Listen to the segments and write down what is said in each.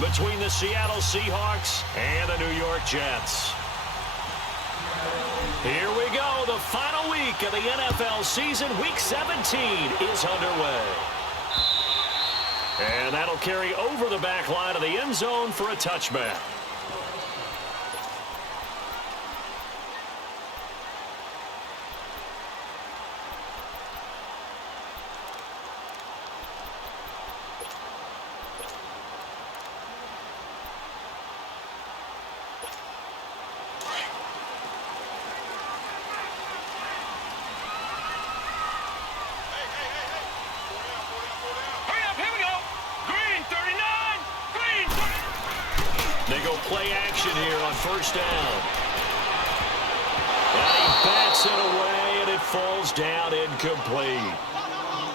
between the Seattle Seahawks and the New York Jets. Here we go. The final week of the NFL season. Week 17 is underway. And that'll carry over the back line of the end zone for a touchback. They go play action here on first down. And he bats it away, and it falls down incomplete.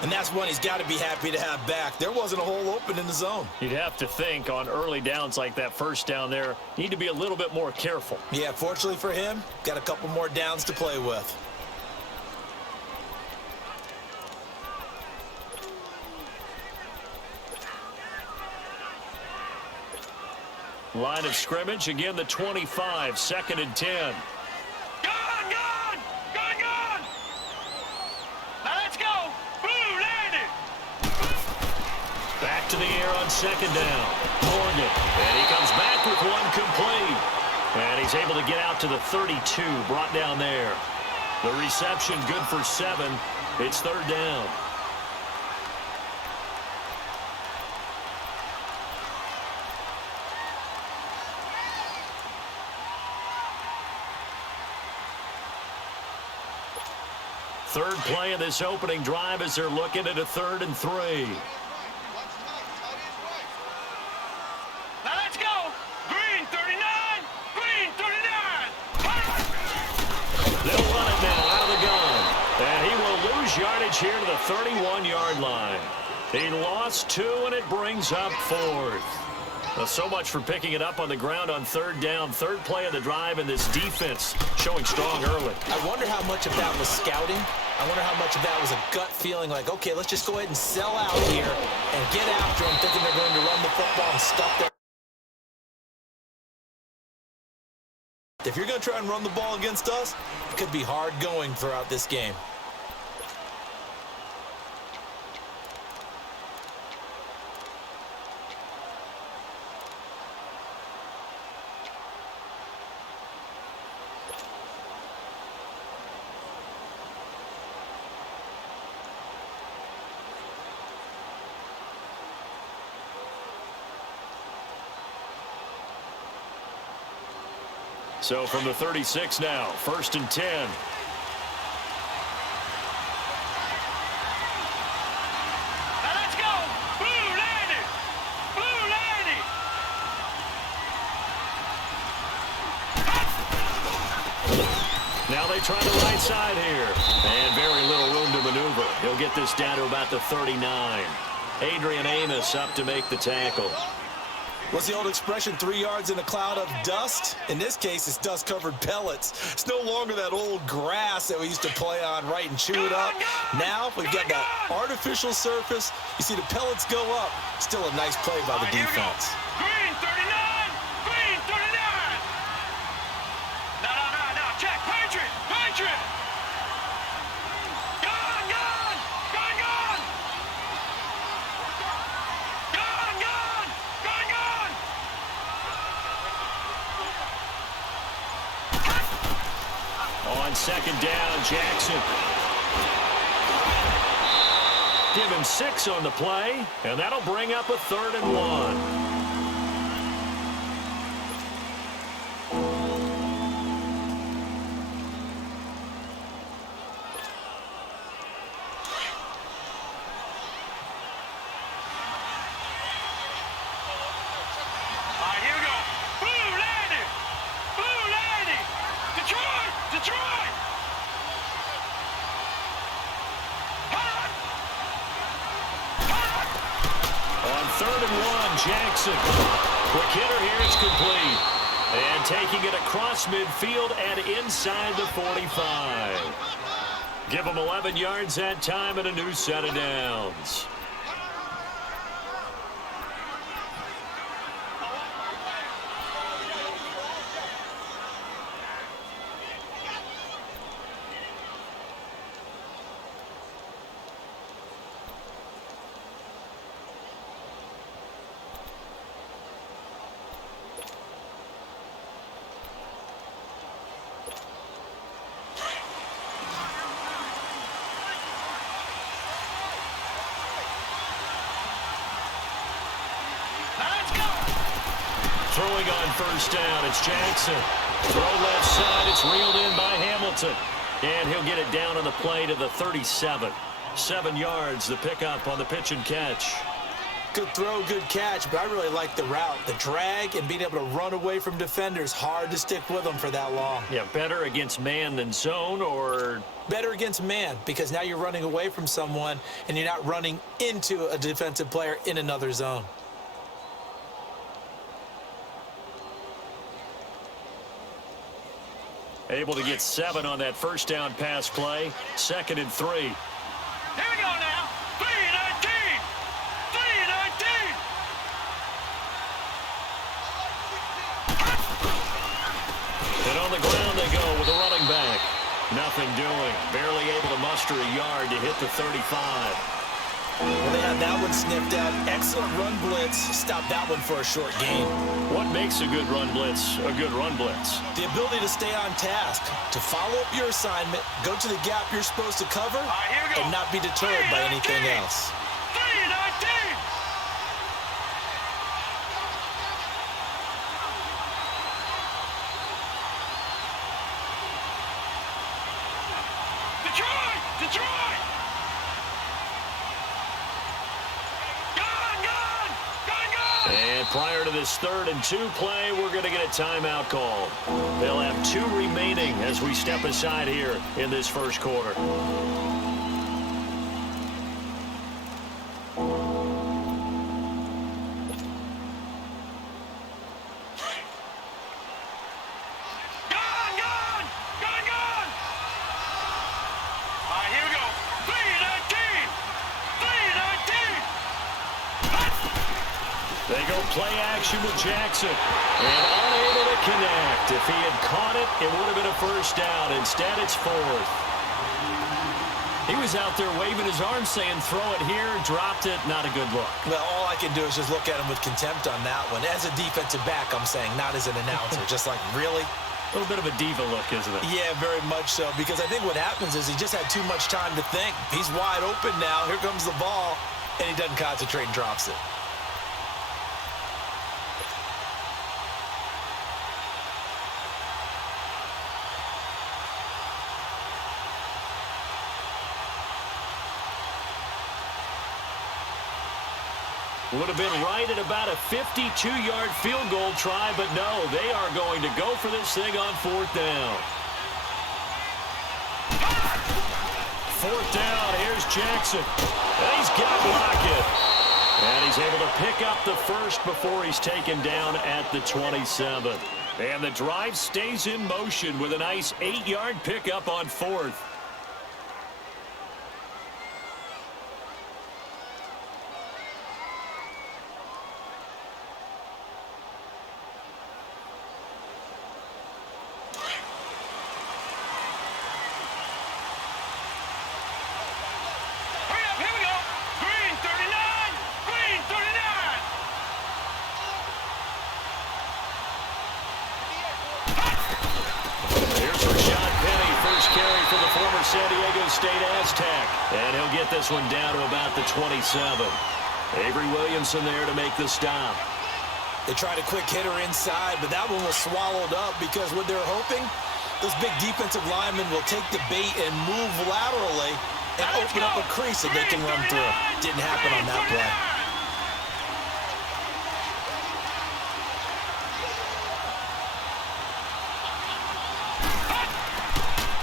And that's one he's got to be happy to have back. There wasn't a hole open in the zone. You'd have to think on early downs like that first down there, you need to be a little bit more careful. Yeah, fortunately for him, got a couple more downs to play with. Line of scrimmage, again the 25, 2nd and 10. Gone! Now let's go! Blue landed! Back to the air on 2nd down. Morgan, and he comes back with one complete. And he's able to get out to the 32, brought down there. The reception good for 7. It's 3rd down. Third play of this opening drive as they're looking at a 3rd and 3. Now let's go! Green 39! Green 39! They'll run it now out of the gun. And he will lose yardage here to the 31-yard line. He lost 2, and it brings up 4th. Well, so much for picking it up on the ground on 3rd down. 3rd play of the drive, and this defense showing strong early. I wonder how much of that was scouting. I wonder how much of that was a gut feeling like, okay, let's just go ahead and sell out here and get after them, thinking they're going to run the football and stuff their... If you're going to try and run the ball against us, it could be hard going throughout this game. So from the 36 now, 1st and 10. Now let's go! Blue landed! Blue landed! Now they try the right side here. And very little room to maneuver. He'll get this down to about the 39. Adrian Amos up to make the tackle. What's the old expression, 3 yards in a cloud of dust? In this case, it's dust-covered pellets. It's no longer that old grass that we used to play on, right, and chew it up. Now we've got that artificial surface. You see the pellets go up. Still a nice play by the defense. Green 39! Green 39! No, check! Patriot! Gone! On 2nd down, Jackson. Give him 6 on the play, and that'll bring up a 3rd and 1. On 3rd and 1, Jackson. Quick hitter here, it's complete. And taking it across midfield and inside the 45. Give him 11 yards that time and a new set of downs. throwing on first down. It's Jackson. Throw left side. It's reeled in by Hamilton. And he'll get it down on the play to the 37. 7 yards, the pickup on the pitch and catch. Good throw, good catch, but I really like the route. The drag and being able to run away from defenders. Hard to stick with them for that long. Yeah, better against man than zone, or? Better against man, because now you're running away from someone and you're not running into a defensive player in another zone. Able to get 7 on that first down pass play. 2nd and 3. Here we go now. 3-19. 3-19. And on the ground they go with a running back. Nothing doing. Barely able to muster a yard to hit the 35. Well, they had that one sniffed out. Excellent run blitz. Stop that one for a short gain. What makes a good run blitz a good run blitz? The ability to stay on task, to follow up your assignment, go to the gap you're supposed to cover, Here we go. and not be deterred by anything else. 3-19. Detroit! Detroit! And prior to this 3rd and 2 play, we're going to get a timeout call. They'll have 2 remaining as we step aside here in this first quarter. Here we go. 3-19. 3-19. They go play action with Jackson. And unable to connect. If he had caught it, it would have been a first down. Instead, it's 4th. He was out there waving his arms saying, throw it here, dropped it, not a good look. Well, all I can do is just look at him with contempt on that one. As a defensive back, I'm saying, not as an announcer. Just like, really? A little bit of a diva look, isn't it? Yeah, very much so. Because I think what happens is he just had too much time to think. He's wide open now. Here comes the ball. And he doesn't concentrate and drops it. Would have been right at about a 52-yard field goal try, but no, they are going to go for this thing on 4th down. 4th down, here's Jackson. And he's got Lockett. And he's able to pick up the first before he's taken down at the 27. And the drive stays in motion with a nice 8-yard pickup on 4th. San Diego State Aztec. And he'll get this one down to about the 27. Avery Williamson there to make the stop. They tried a quick hitter inside, but that one was swallowed up because what they're hoping, those big defensive linemen will take the bait and move laterally and open up a crease that they can run through. Didn't happen on that play.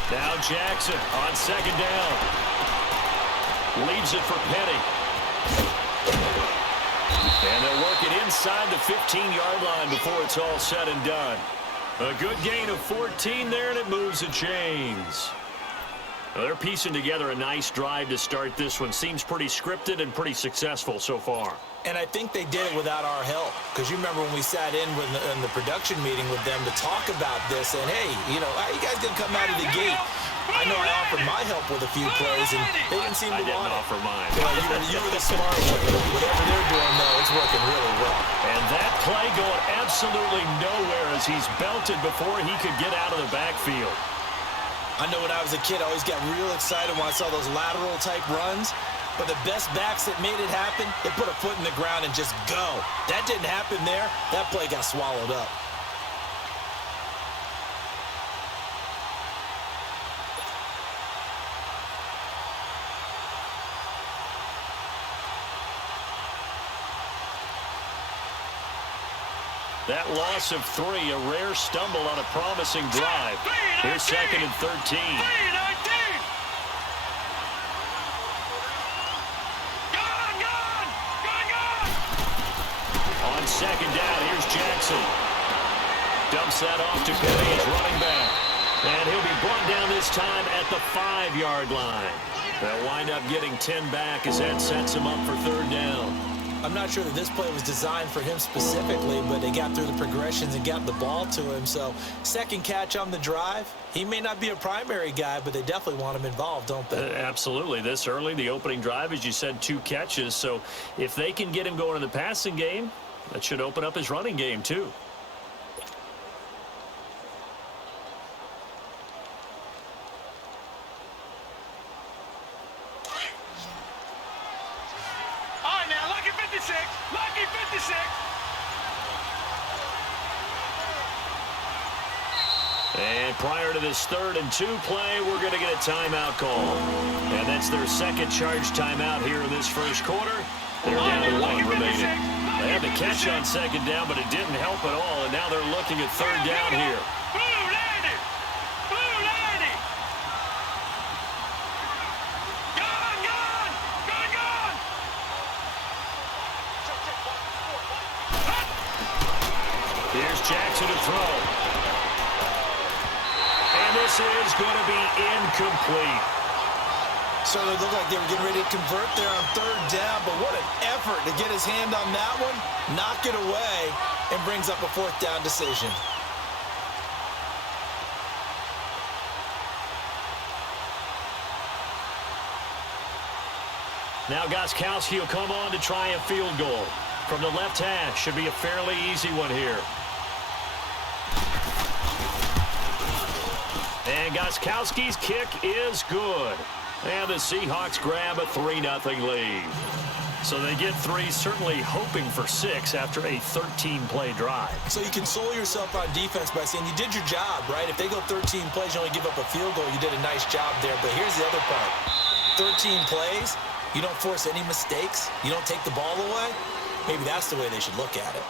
Now Jackson on 2nd down. Leaves it for Penny. And they'll work it inside the 15-yard line before it's all said and done. A good gain of 14 there, and it moves the chains. Well, they're piecing together a nice drive to start this one. Seems pretty scripted and pretty successful so far. And I think they did it without our help. Because you remember when we sat in the production meeting with them to talk about this. And, hey, you know, how you guys going to come out of the gate? I know I offered my help with a few plays, and they didn't seem to want it. I didn't offer mine. Well, you were the smart one. Whatever they're doing, though, it's working really well. And that play going absolutely nowhere as he's belted before he could get out of the backfield. I know when I was a kid, I always got real excited when I saw those lateral-type runs. But the best backs that made it happen, they put a foot in the ground and just go. That didn't happen there. That play got swallowed up. That loss of 3, a rare stumble on a promising drive. Here's 2nd and 13. On 2nd down, here's Jackson. Dumps that off to Penny as running back. And he'll be brought down this time at the 5-yard line. They'll wind up getting 10 back as that sets him up for 3rd down. I'm not sure that this play was designed for him specifically, but they got through the progressions and got the ball to him. So, second catch on the drive. He may not be a primary guy, but they definitely want him involved, don't they? Absolutely. This early, the opening drive, as you said, 2 catches. So, if they can get him going in the passing game, that should open up his running game, too. Lucky 56. And prior to this 3rd and 2 play, we're going to get a timeout call. And that's their second charge timeout here in this first quarter. They're down to 1 remaining. They had the catch on 2nd down, but it didn't help at all. And now they're looking at 3rd down here. Here's Jackson to throw. And this is going to be incomplete. So it looked like they were getting ready to convert there on 3rd down, but what an effort to get his hand on that one, knock it away, and brings up a 4th down decision. Now Gostkowski will come on to try a field goal. From the left hash, should be a fairly easy one here. And Gostkowski's kick is good. And the Seahawks grab a 3-0 lead. So they get 3, certainly hoping for 6 after a 13-play drive. So you console yourself on defense by saying you did your job, right? If they go 13 plays, you only give up a field goal, you did a nice job there. But here's the other part. 13 plays, you don't force any mistakes, you don't take the ball away. Maybe that's the way they should look at it.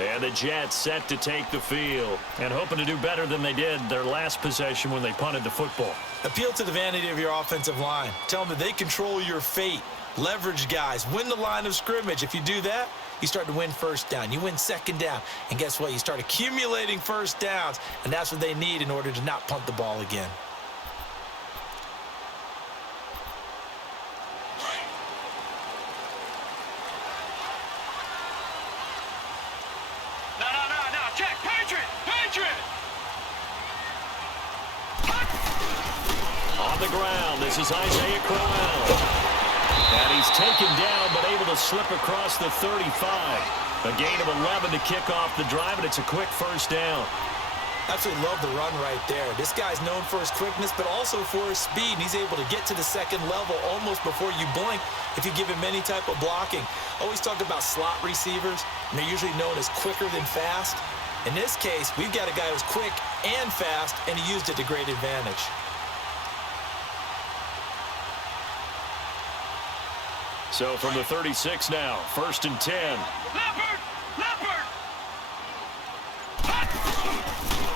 And the Jets set to take the field and hoping to do better than they did their last possession when they punted the football. Appeal to the vanity of your offensive line. Tell them that they control your fate. Leverage guys. Win the line of scrimmage. If you do that, you start to win 1st down. You win 2nd down. And guess what? You start accumulating 1st downs. And that's what they need in order to not punt the ball again. On the ground, this is Isaiah Crowell. And he's taken down, but able to slip across the 35. A gain of 11 to kick off the drive, and it's a quick 1st down. Absolutely love the run right there. This guy's known for his quickness, but also for his speed. And he's able to get to the 2nd level almost before you blink if you give him any type of blocking. Always talk about slot receivers, and they're usually known as quicker than fast. In this case, we've got a guy who's quick and fast, and he used it to great advantage. So from the 36 now, 1st and 10. Leopard!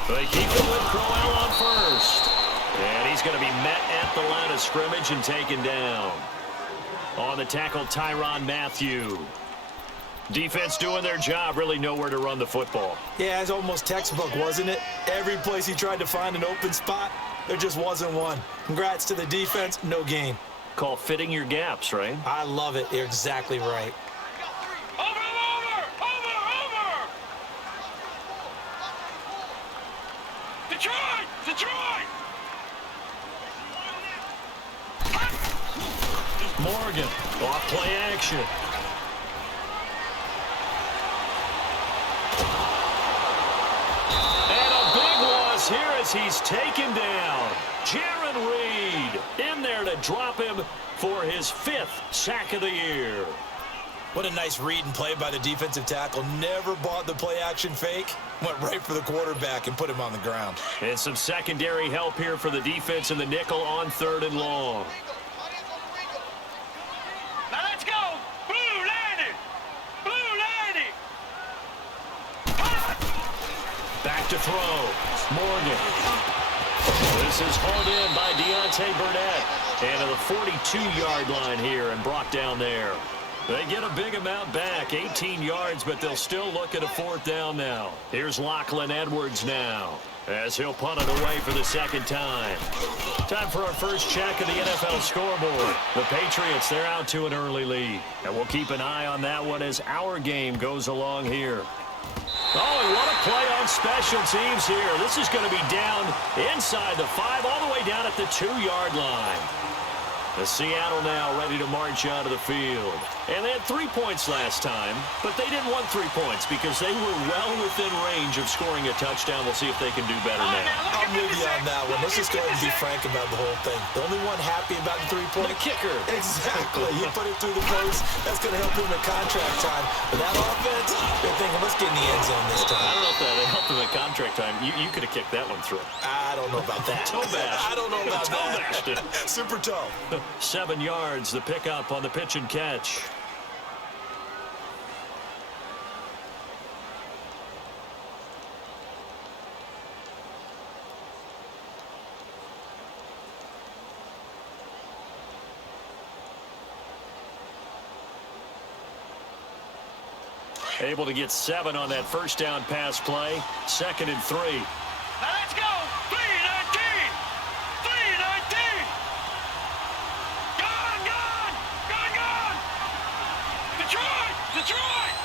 They keep it with Crowell on 1st. And he's going to be met at the line of scrimmage and taken down. On the tackle, Tyrann Mathieu. Defense doing their job, really nowhere to run the football. Yeah, it's almost textbook, wasn't it? Every place he tried to find an open spot, there just wasn't one. Congrats to the defense, no gain. Call fitting your gaps, right? I love it. You're exactly right. Over! Detroit! Morgan, off play action. And a big loss here as he's taken down. Jaron Reed in there to to drop him for his 5th sack of the year. What a nice read and play by the defensive tackle. Never bought the play-action fake. Went right for the quarterback and put him on the ground. And some secondary help here for the defense in the nickel on 3rd and long. Now let's go. Blue landing. Blue landing. Back to throw. Morgan. This is hauled in by Deontay Burnett. And to the 42-yard line here and brought down there. They get a big amount back, 18 yards, but they'll still look at a 4th down now. Here's Lachlan Edwards now, as he'll punt it away for the 2nd time. Time for our first check of the NFL scoreboard. The Patriots, they're out to an early lead. And we'll keep an eye on that one as our game goes along here. Oh, and what a play on special teams here. This is going to be down inside the 5, all the way down at the 2-yard line. The Seattle now ready to march out of the field. And they had 3 points last time, but they didn't want 3 points because they were well within range of scoring a touchdown. We'll see if they can do better now. I'm with you on that one. Let's just go ahead and be frank about the whole thing. The only one happy about the 3-point? The kicker. Exactly. He put it through the post. That's going to help him at contract time. But that offense, they're thinking, let's get in the end zone this time. I don't know if that helped him at contract time. You could have kicked that one through. I don't know about that. Toe bash. I don't know about Toe that. bashed it. Super toe. 7 yards, the pickup on the pitch and catch. Able to get 7 on that first down pass play. 2nd and 3. Now let's go. 3-19. 3-19. Gone, gone. Gone, gone. Detroit. Detroit.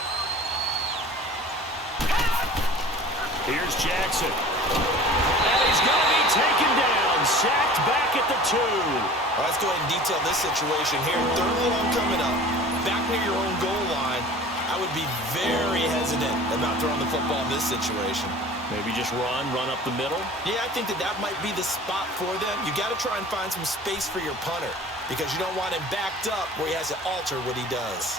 Here's Jackson. And he's going to be taken down. Sacked back at the 2. Let's go ahead and detail this situation here. 3rd and long coming up. Back near your own goal line. I would be very hesitant about throwing the football in this situation. Maybe just run up the middle. Yeah, I think that might be the spot for them. You got to try and find some space for your punter because you don't want him backed up where he has to alter what he does.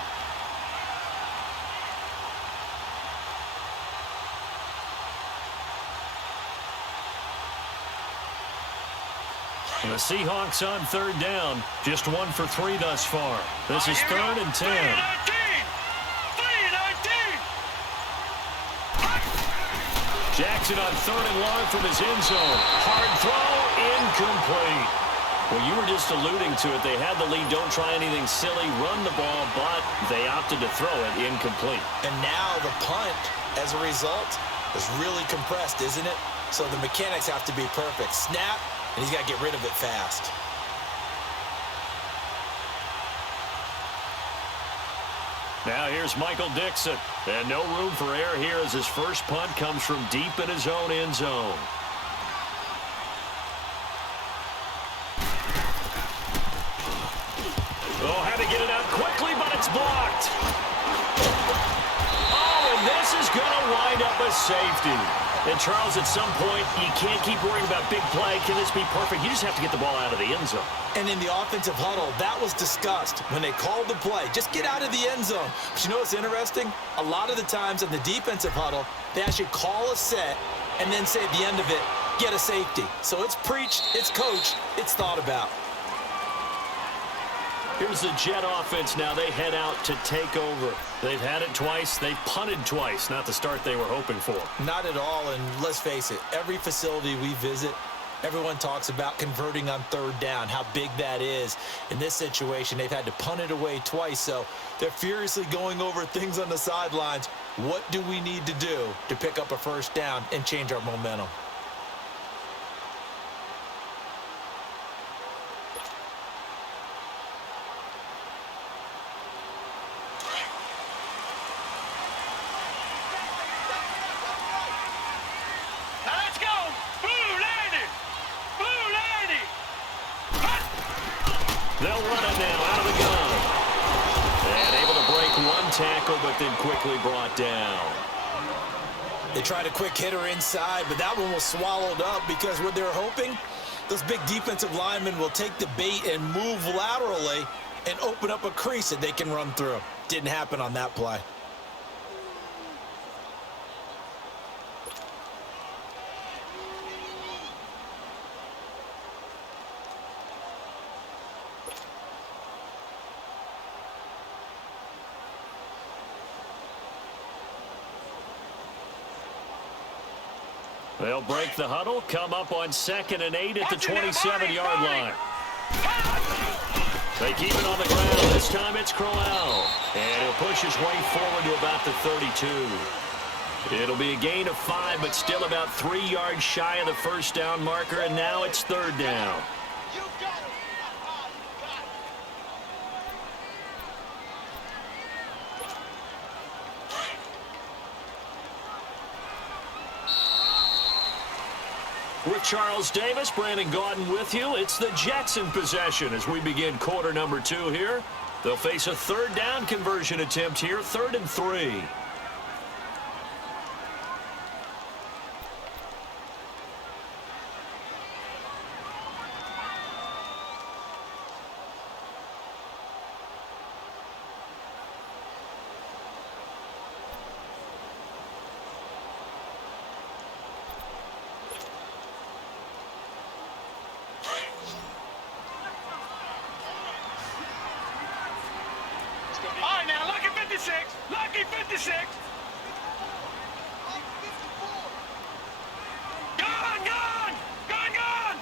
And the Seahawks on 3rd down. Just 1 for 3 thus far. This is 3rd and 10. 3-19. Jackson on 3rd and long from his end zone. Hard throw, incomplete. Well, you were just alluding to it. They had the lead. Don't try anything silly. Run the ball, but they opted to throw it incomplete. And now the punt, as a result, is really compressed, isn't it? So the mechanics have to be perfect. Snap, and he's got to get rid of it fast. Now here's Michael Dixon. And no room for error here as his first punt comes from deep in his own end zone. Oh, had to get it out quickly, but it's blocked. Oh, and this is going to wind up a safety. And, Charles, at some point, you can't keep worrying about big play. Can this be perfect? You just have to get the ball out of the end zone. And in the offensive huddle, that was discussed when they called the play. Just get out of the end zone. But you know what's interesting? A lot of the times in the defensive huddle, they actually call a set and then say at the end of it, get a safety. So it's preached, it's coached, it's thought about. Here's the Jet offense now. They head out to take over. They've had it twice. They've punted twice. Not the start they were hoping for. Not at all, and let's face it, every facility we visit, everyone talks about converting on 3rd down, how big that is. In this situation, they've had to punt it away twice, so they're furiously going over things on the sidelines. What do we need to do to pick up a first down and change our momentum? They'll run it now out of the gun. And able to break one tackle, but then quickly brought down. They tried a quick hitter inside, but that one was swallowed up because what they were hoping, Those big defensive linemen will take the bait and move laterally and open up a crease that they can run through. Didn't happen on that play. They'll break the huddle, come up on 2nd and 8 at the 27-yard line. They keep it on the ground. This time it's Crowell. And he'll push his way forward to about the 32. It'll be a gain of 5, but still about 3 yards shy of the first down marker, and now it's 3rd down. With Charles Davis, Brandon Gaudin with you. It's the Jets in possession as we begin quarter number 2 here. They'll face a 3rd down conversion attempt here, 3rd and 3. All right, now, lucky 56. Lucky 56. Gone, gone. Gone, gone.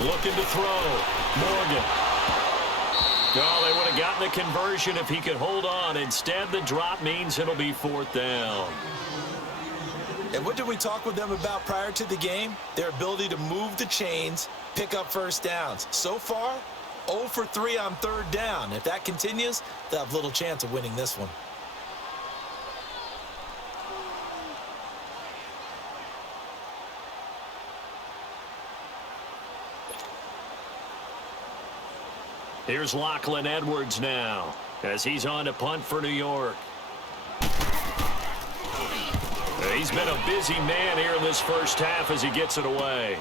Looking to throw. Morgan. Oh, they would have gotten the conversion if he could hold on. Instead, the drop means it'll be 4th down. And what did we talk with them about prior to the game? Their ability to move the chains, pick up first downs. So far, 0 for 3 on 3rd down. If that continues, they'll have little chance of winning this one. Here's Lachlan Edwards now as he's on to punt for New York. He's been a busy man here in this first half as he gets it away.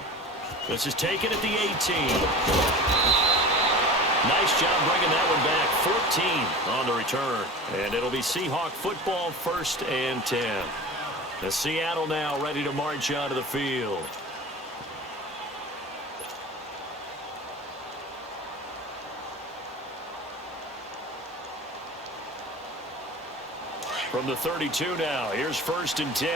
This is taken at the 18. Nice job bringing that one back. 14 on the return. And it'll be Seahawk football, 1st and 10. The Seattle now ready to march out of the field. From the 32 now, here's 1st and 10.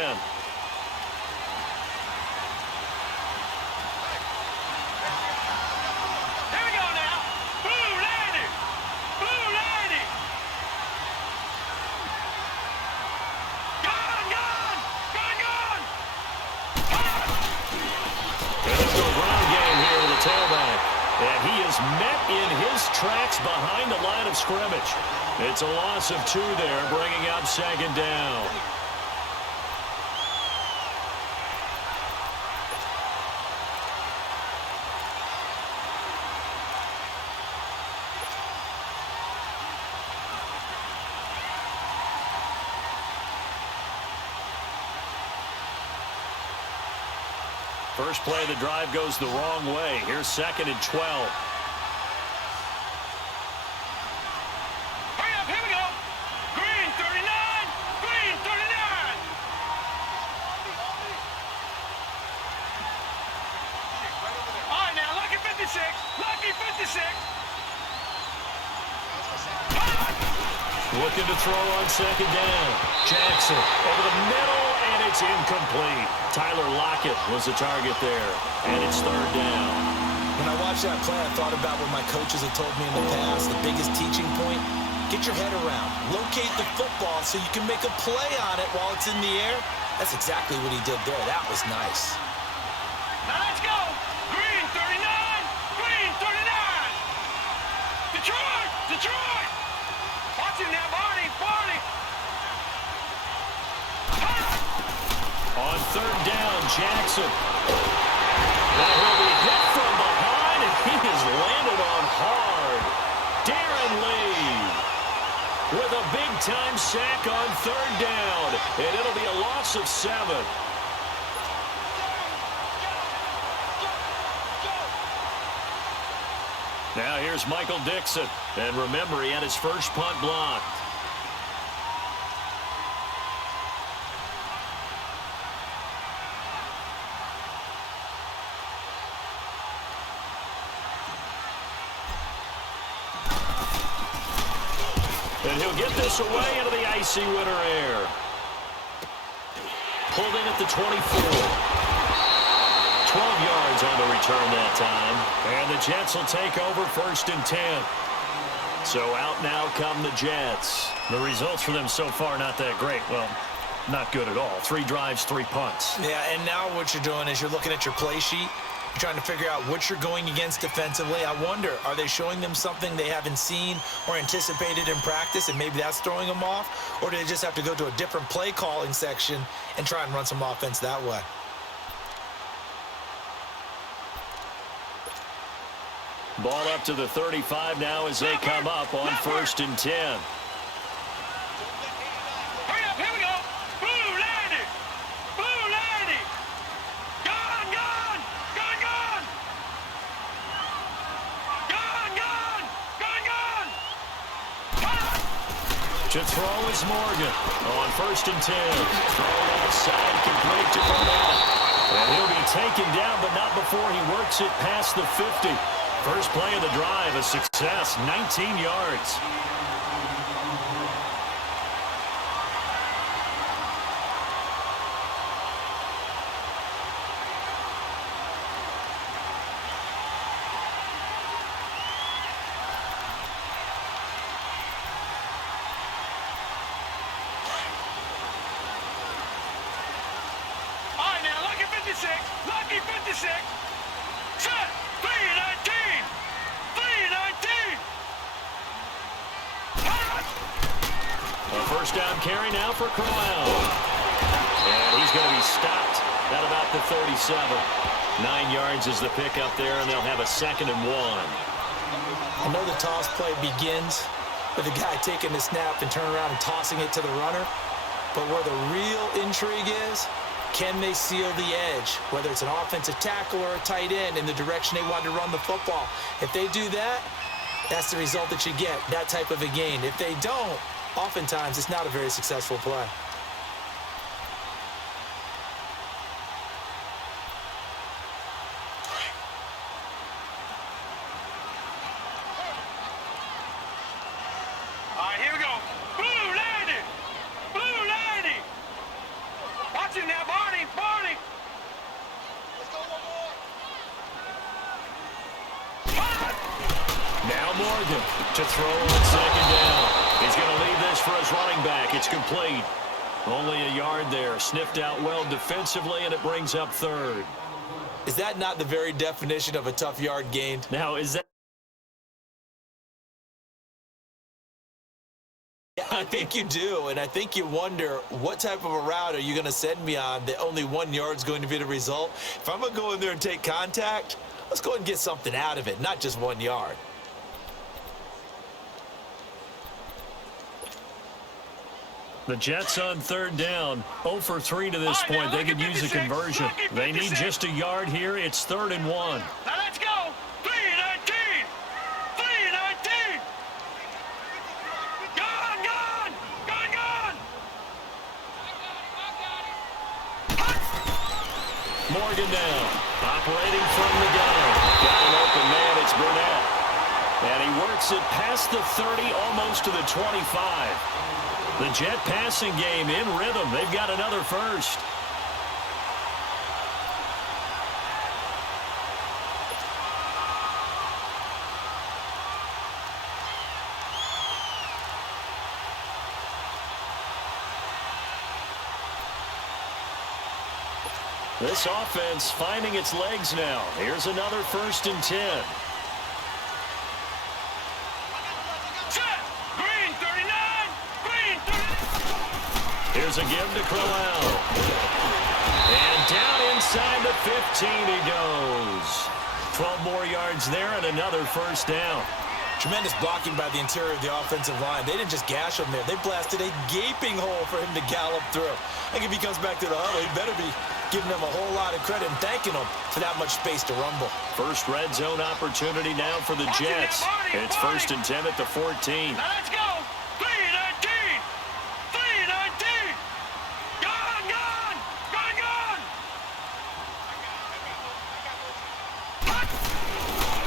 Here we go now. Blue landing. Blue landing. Gone, gone. Gone, gone. And it's a ground game here to the tailback. And he is met in his tracks behind the line of scrimmage. It's a loss of 2 there, bringing up 2nd down. First play of the drive goes the wrong way. Here's 2nd and 12. Looking to throw on 2nd down. Jackson over the middle, and it's incomplete. Tyler Lockett was the target there, and it's 3rd down. When I watched that play, I thought about what my coaches had told me in the past. The biggest teaching point, get your head around. Locate the football so you can make a play on it while it's in the air. That's exactly what he did there. That was nice. Now let's go. Green 39. Green 39. Detroit. Detroit. Watching that Barney. Barney. On 3rd down, Jackson. Now he'll be hit from behind, and he is landed on hard. Darren Lee. with a big-time sack on third down. And it'll be a loss of 7. Now here's Michael Dixon. And remember, he had his first punt blocked. And he'll get this away into the icy winter air. Pulled in at the 24. 12 yards on the return that time. And the Jets will take over 1st and 10. So out now come the Jets. The results for them so far not that great. Well, not good at all. 3 drives, 3 punts. Yeah, and now what you're doing is you're looking at your play sheet. You're trying to figure out what you're going against defensively. I wonder, are they showing them something they haven't seen or anticipated in practice, and maybe that's throwing them off? Or do they just have to go to a different play calling section and try and run some offense that way? Ball up to the 35 now as they come up on 1st and 10. Hurry up, here we go. Blue landing. Blue landing. Gone, gone. Gone, gone. Gone, gone. Gone, gone. To throw is Morgan on 1st and 10. Throw outside, complete to Cornell. And he'll be taken down, but not before he works it past the 50. First play of the drive, a success, 19 yards. All right, now, lucky 56. Lucky 56. Set. 3-19. 3-19. A first down carry now for Crowell. And he's going to be stopped at about the 37. 9 yards is the pickup there, and they'll have a 2nd and 1. I know the toss play begins with the guy taking the snap and turning around and tossing it to the runner. But where the real intrigue is, can they seal the edge, whether it's an offensive tackle or a tight end in the direction they want to run the football? If they do that, that's the result that you get, that type of a gain. If they don't, oftentimes it's not a very successful play. All right, here we go. Blue landing. Blue landing. Watch him now, Barney. Barney. Let's go one more. Now Morgan to throw on 2nd down. He's going to leave this for his running back. It's complete. Only a yard there. Sniffed out well defensively, and it brings up 3rd. Is that not the very definition of a tough yard gained? Now, is that... I think you do, and I think you wonder what type of a route are you going to send me on that only 1 yard's going to be the result. If I'm going to go in there and take contact, let's go ahead and get something out of it, not just 1 yard. The Jets on 3rd down, 0 for 3 to this point. They could use a conversion. They need just a yard here. It's 3rd and 1. Now let's go. 3-19. 3-19. Gone, gone. Gone, gone. Morgan down, operating from the gun. Got an open man, it's Burnett. And he works it past the 30, almost to the 25. The Jet passing game in rhythm. They've got another first. This offense finding its legs now. Here's another 1st and 10. Here's a give to Crowell. And down inside the 15 he goes. 12 more yards there and another first down. Tremendous blocking by the interior of the offensive line. They didn't just gash him there. They blasted a gaping hole for him to gallop through. I think if he comes back to the huddle, he better be giving them a whole lot of credit and thanking them for that much space to rumble. First red zone opportunity now for the Jets. It's 1st and 10 at the 14. Now let's go. 3-19. 3-19. Gone, gone. Gone, gone.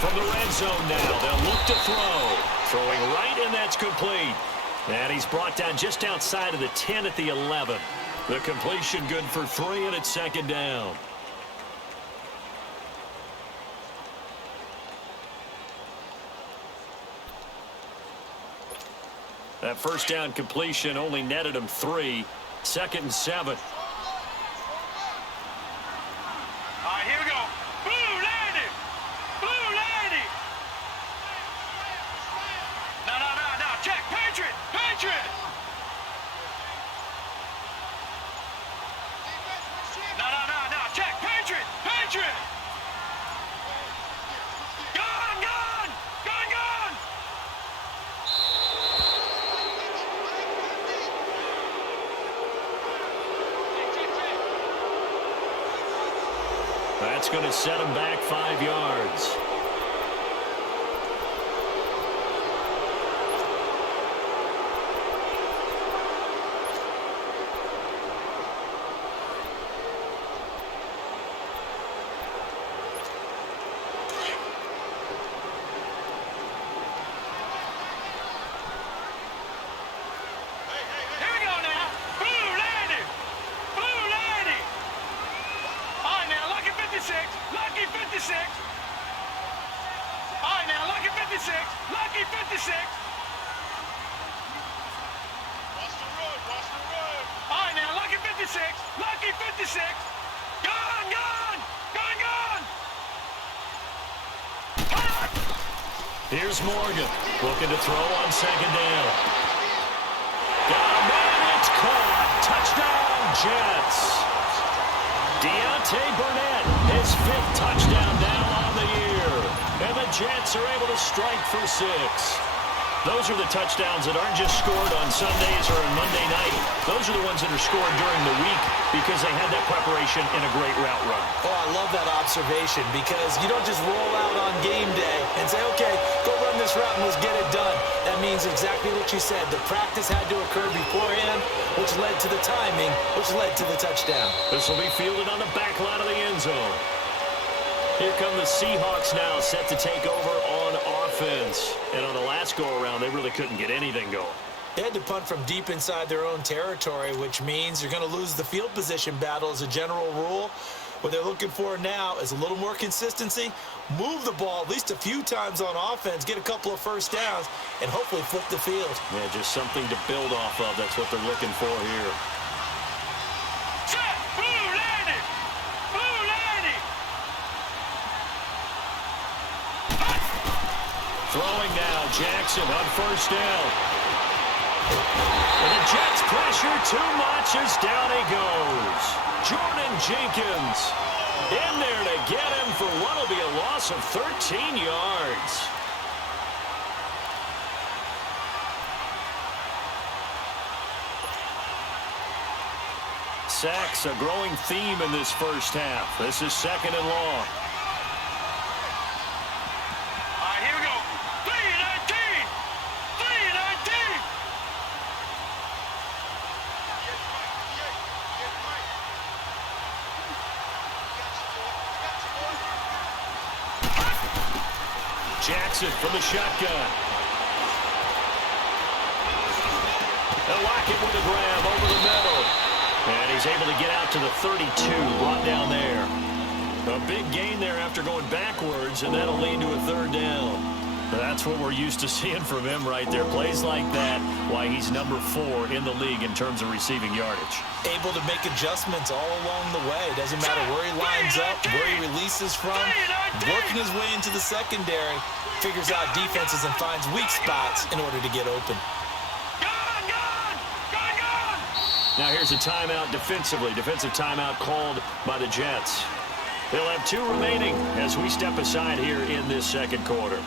From the red zone now, they'll look to throw. Throwing right, and that's complete. And he's brought down just outside of the 10 at the 11. The completion good for 3, and it's 2nd down. That first down completion only netted him 3. 2nd and 7. All right, here we go. Blue landing. Blue landing. No. Check. Patriot. Patriot. No. Check. Patriot. Patriot. Gone, gone. Gone, gone. That's going to set him back 5 yards. Here we go now. Blue landing. Blue landing. All right, now, lucky 56. Lucky 56. All right, now, lucky 56. Lucky 56. Watch the road. Watch the road. All right, now, lucky 56. Lucky 56. Gone, gone. Gone, gone. Here's Morgan looking to throw on 2nd down. Got a man, it's caught. Touchdown, Jets. Deontay Burnett, his 5th touchdown down on the year. And the Jets are able to strike for 6. Those are the touchdowns that aren't just scored on Sundays or on Monday night. Those are the ones that are scored during the week because they had that preparation in a great route run. Oh, I love that observation because you don't just roll out on game day and say, okay, go run this route and let's get it done. That means exactly what you said. The practice had to occur beforehand, which led to the timing, which led to the touchdown. This will be fielded on the back line of the end zone. Here come the Seahawks now, set to take over on offense. And on the last go-around, they really couldn't get anything going. They had to punt from deep inside their own territory, which means you're going to lose the field position battle as a general rule. What they're looking for now is a little more consistency, move the ball at least a few times on offense, get a couple of first downs, and hopefully flip the field. Yeah, just something to build off of. That's what they're looking for here. Set. Blue landing. Blue landing. Throwing now, Jackson on 1st down. And the Jets pressure too much as down he goes. Jordan Jenkins in there to get him for what will be a loss of 13 yards. Sacks, a growing theme in this first half. This is 2nd and long. All right, here we go. 3-19. 3-19. Jackson from the shotgun. They'll lock it with a grab over the middle. And he's able to get out to the 32, brought down there. A big gain there after going backwards, and that'll lead to a 3rd down. That's what we're used to seeing from him right there. Plays like that, why he's number 4 in the league in terms of receiving yardage. Able to make adjustments all along the way. Doesn't matter where he lines up, where he releases from, working his way into the secondary, figures out defenses and finds weak spots in order to get open. Now here's a timeout defensively. Defensive timeout called by the Jets. They'll have 2 remaining as we step aside here in this 2nd quarter.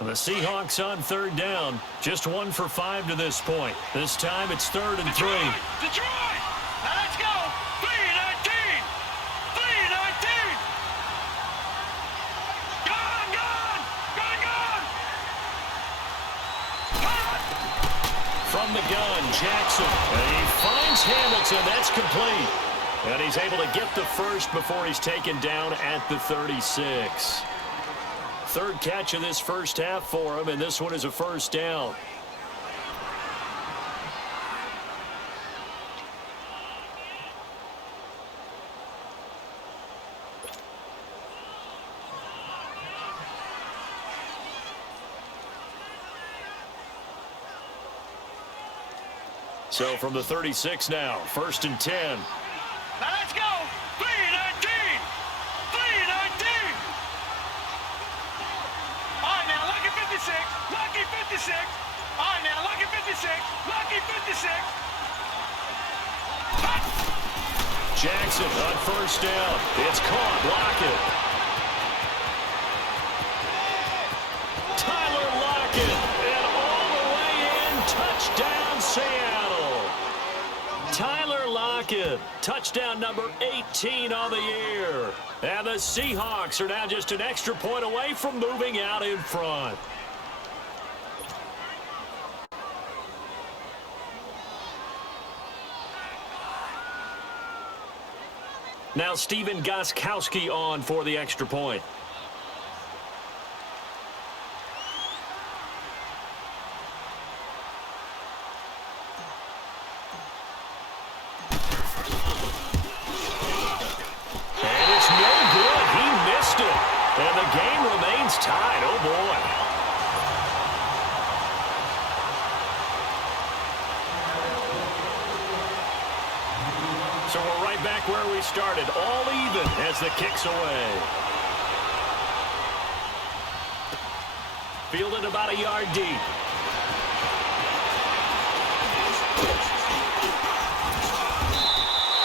The Seahawks on third down. Just 1 for 5 to this point. This time it's 3rd and 3. Detroit! Now let's go! 3-19! 3-19! Gone! Gone! Gone! Gone! From the gun, Jackson. And he finds Hamilton. That's complete. And he's able to get the first before he's taken down at the 36. Third catch of this first half for him, and this one is a first down. So from the 36 now, 1st and 10. Now let's go! 3-19! 3-19! All right, now, lucky 56. Lucky 56. All right, now, lucky 56. Lucky 56. Jackson on first down. It's caught. Lockett. Tyler Lockett. And all the way in. Touchdown, Seattle. Tyler Lockett. Touchdown number 18 on the year. And the Seahawks are now just an extra point away from moving out in front. Now Steven Gostkowski on for the extra point. And it's no good. He missed it. And the game remains tied. Oh, boy. So we're right back where we started, all even as the kick's away. Fielded about a yard deep.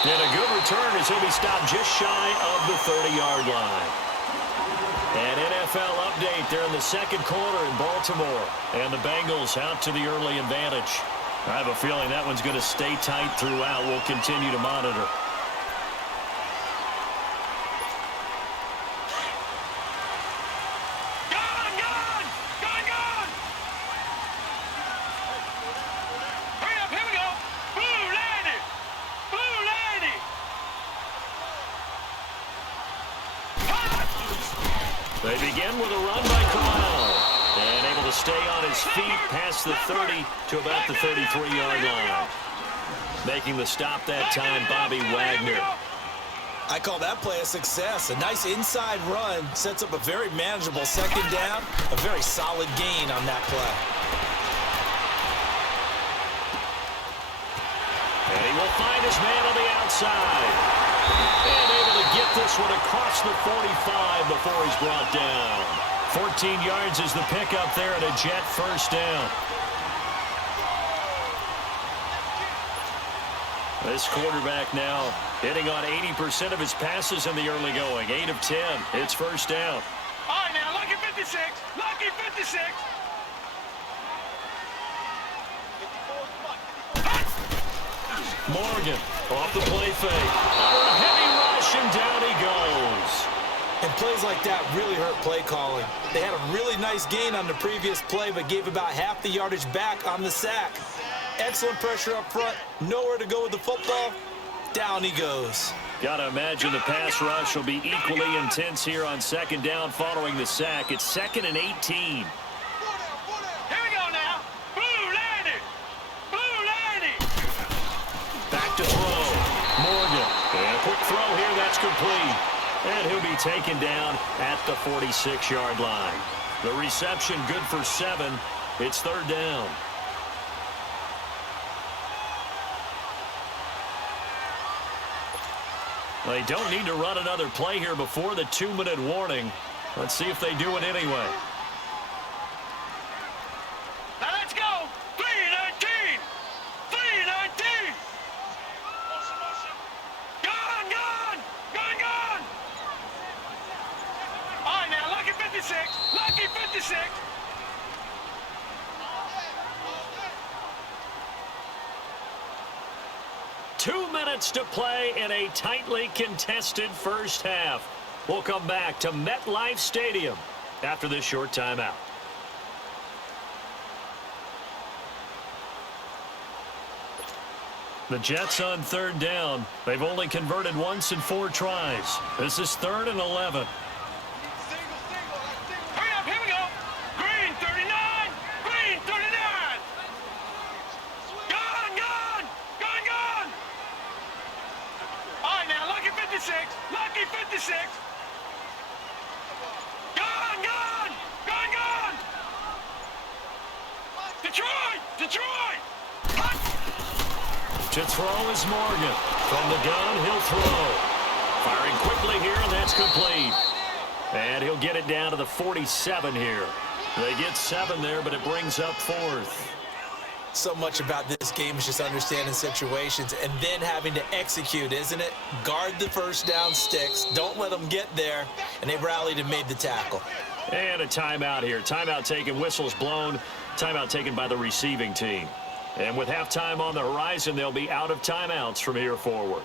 And a good return as he'll be stopped just shy of the 30-yard line. An NFL update there in the second quarter in Baltimore. And the Bengals out to the early advantage. I have a feeling that one's going to stay tight throughout. We'll continue to monitor. Gone! Gone! Gone! Gone! Hurry up, here we go! Blue lady! Blue lady! They begin with a run by Corral. And able to stay on his feet past the 30 to about the 33-yard line. Making the stop that time, Bobby Wagner. I call that play a success. A nice inside run sets up a very manageable second down. A very solid gain on that play. And he will find his man on the outside. And able to get this one across the 45 before he's brought down. 14 yards is the pickup there at a Jet first down. This quarterback now hitting on 80% of his passes in the early going. 8 of 10. It's first down. All right, now, lucky 56. Lucky 56. Morgan off the play fake. Under a heavy rush, and down he goes. And plays like that really hurt play calling. They had a really nice gain on the previous play, but gave about half the yardage back on the sack. Excellent pressure up front. Nowhere to go with the football. Down he goes. Gotta imagine the pass rush will be equally intense here on second down following the sack. It's 2nd and 18. Here we go now. Blue lady. Blue lady. Back to throw. Morgan. And a quick throw here. That's complete. And he'll be taken down at the 46-yard line. The reception good for 7. It's third down. They don't need to run another play here before the 2-minute warning. Let's see if they do it anyway. Now let's go. 3-19. 3-19. Gone, gone. Gone, gone. All right, now, lucky 56. Lucky 56. minutes to play in a tightly contested first half. We'll come back to MetLife Stadium after this short timeout. The Jets on third down. They've only converted once in 4 tries. This is 3rd and 11. Hurry up, here we go. Green 39, green 39. Gone, gone, gone, gone. All right, now, lucky 56, lucky 56. Gone, gone, gone, gone. Detroit, Detroit. To throw is Morgan. From the gun, he'll throw. Firing quickly here, and that's complete. And he'll get it down to the 47 here. They get 7 there, but it brings up 4th. So much about this game is just understanding situations and then having to execute, isn't it? Guard the first down sticks. Don't let them get there. And they rallied and made the tackle. And a timeout here. Timeout taken, whistles blown. Timeout taken by the receiving team. And with halftime on the horizon, they'll be out of timeouts from here forward.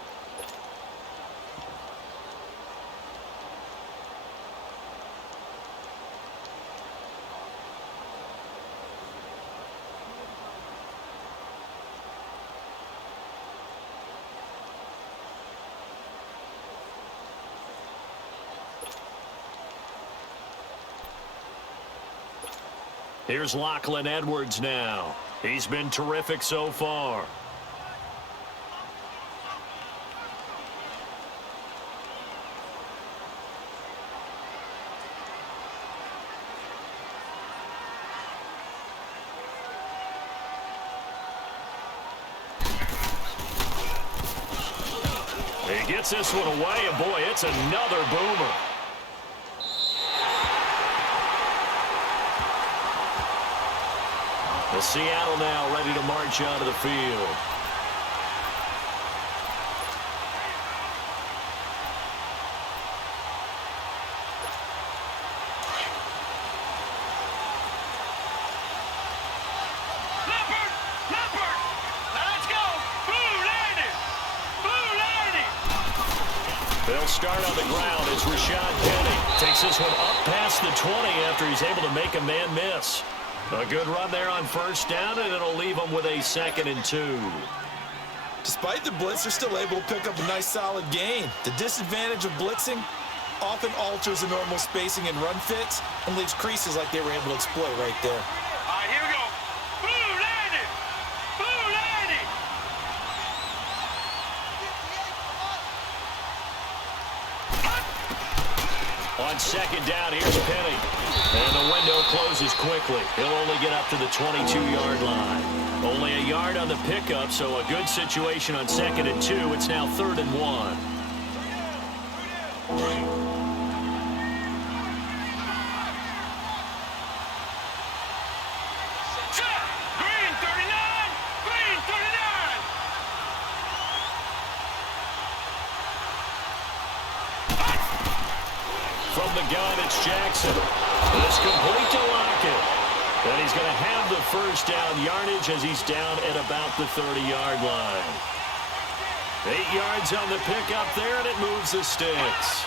Here's Lachlan Edwards now. He's been terrific so far. He gets this one away, and boy, it's another boomer. The Seattle now ready to march onto the field. Leopard, Leopard. Now let's go. Blue lady, blue lady. They'll start on the ground as Rashad Penny takes this one up past the 20 after he's able to make a man miss. A good run there on first down, and it'll leave them with a 2nd and 2. Despite the blitz, they're still able to pick up a nice solid gain. The disadvantage of blitzing often alters the normal spacing and run fits and leaves creases like they were able to exploit right there. All right, here we go. Blue lady, blue lady. On 2nd down, here's Penny. And the window closes quickly. He'll only get up to the 22-yard line. Only a yard on the pickup, so a good situation on 2nd and 2. It's now 3rd and 1. Set. Green 39, green 39. From the gun, it's Jackson. It's complete to Lockett. And he's going to have the first down yardage as he's down at about the 30-yard line. 8 yards on the pickup there, and it moves the sticks.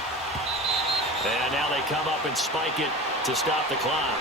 And now they come up and spike it to stop the clock.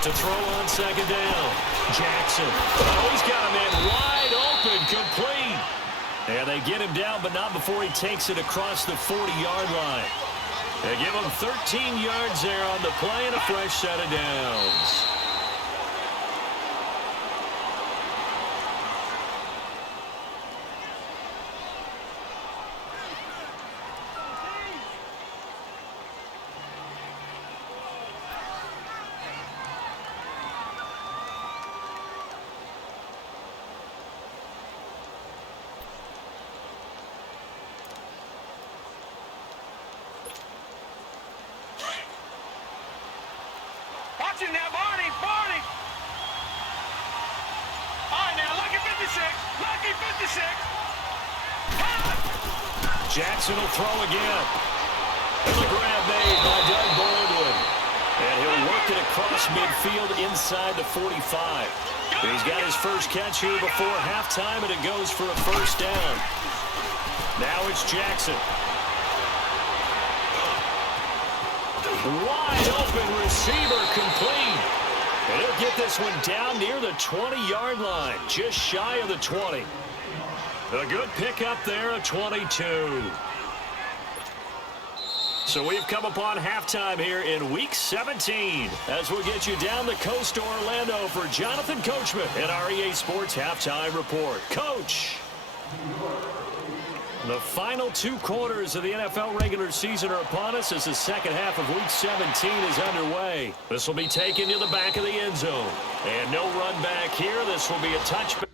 To throw on 2nd down. Jackson. Oh, he's got a man wide open, complete. And they get him down, but not before he takes it across the 40-yard line. They give him 13 yards there on the play and a fresh set of downs. Jackson will throw again. And the grab made by Doug Baldwin. And he'll work it across midfield inside the 45. He's got his first catch here before halftime, and it goes for a first down. Now it's Jackson. Wide open receiver complete. And he'll get this one down near the 20-yard line, just shy of the 20. A good pickup there, a 22. So we've come upon halftime here in Week 17 as we'll get you down the coast to Orlando for Jonathan Coachman at our EA Sports Halftime Report. Coach! The final 2 quarters of the NFL regular season are upon us as the second half of Week 17 is underway. This will be taken to the back of the end zone. And no run back here. This will be a touchback.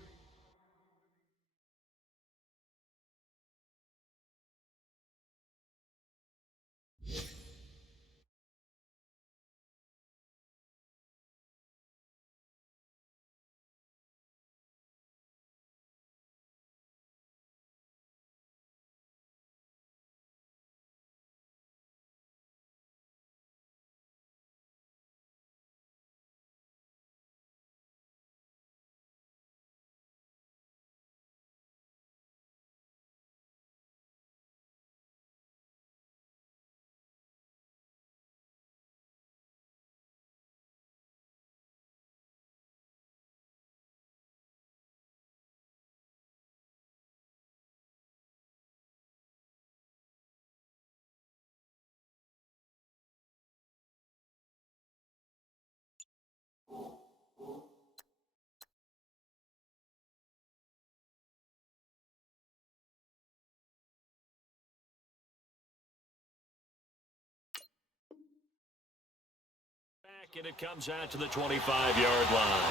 And it comes out to the 25-yard line.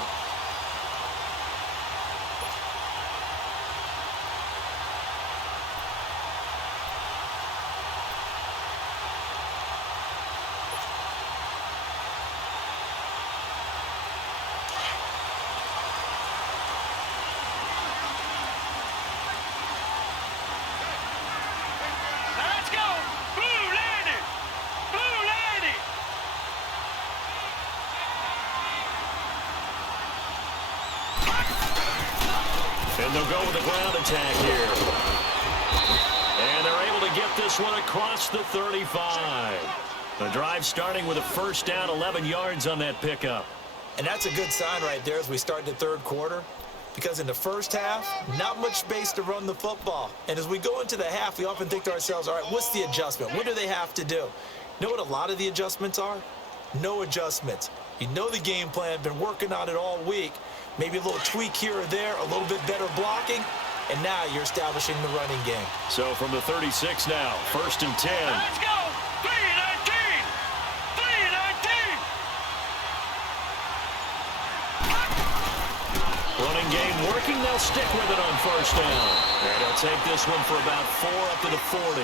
Let's go! Blue landed! Blue landed! And they'll go with the ground attack here. And they're able to get this one across the 35. The drive starting with a first down, 11 yards on that pickup. And that's a good sign right there as we start the third quarter. Because in the first half, not much space to run the football. And as we go into the half, we often think to ourselves, all right, what's the adjustment? What do they have to do? You know what a lot of the adjustments are? No adjustments. You know the game plan, been working on it all week. Maybe a little tweak here or there, a little bit better blocking, and now you're establishing the running game. So from the 36 now, first and 10. Let's go! 3-19! 3-19! Running game working. They'll stick with it on first down. And they'll take this one for about 4 up to the 40.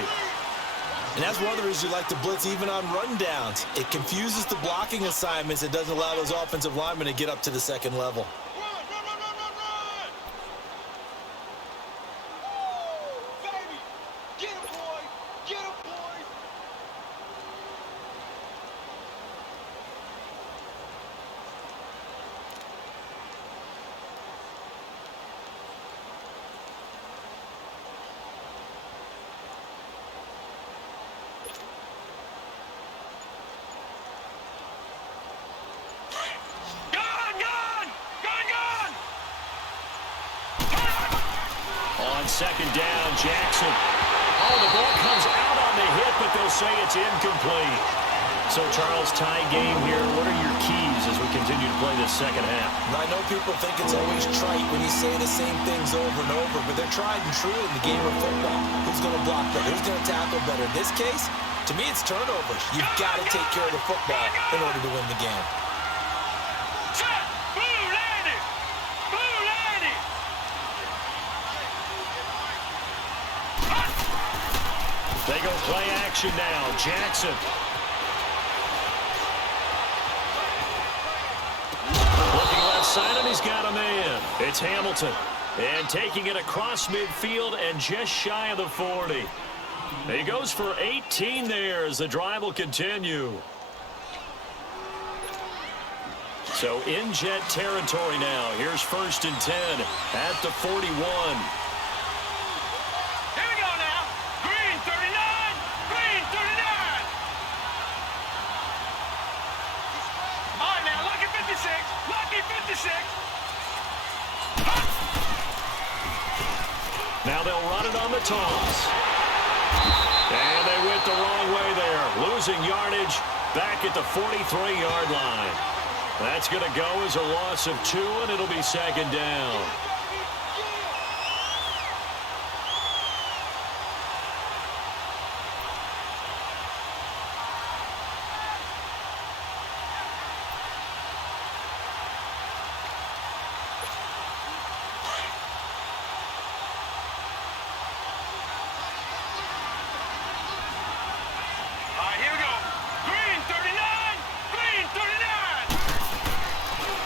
And that's one of the reasons you like to blitz even on rundowns. It confuses the blocking assignments. It doesn't allow those offensive linemen to get up to the second level. On second down, Jackson. Oh, the ball comes out on the hit, but they'll say it's incomplete. So, Charles, tie game here. What are your keys as we continue to play this second half? I know people think it's always trite when you say the same things over and over, but they're tried and true in the game of football. Who's going to block better? Who's going to tackle better? In this case, to me, it's turnovers. You've got to take care of the football in order to win the game. They go play action now. Jackson. Looking left side, and he's got a man. It's Hamilton. And taking it across midfield and just shy of the 40. He goes for 18 there as the drive will continue. So in Jet territory now. Here's 1st and 10 at the 41. Here we go now. Green 39. Green 39. All right, now, lucky 56. Lucky 56. Now they'll run it on the toss. And they went the wrong way there. Losing yardage back at the 43-yard line. That's going to go as a loss of 2, and it'll be 2nd down.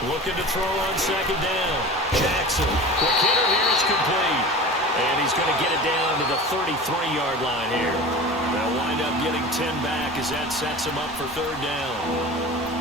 Looking to throw on 2nd down. Jackson. The kidder here is complete. And he's going to get it down to the 33-yard line here. They'll wind up getting 10 back as that sets him up for 3rd down.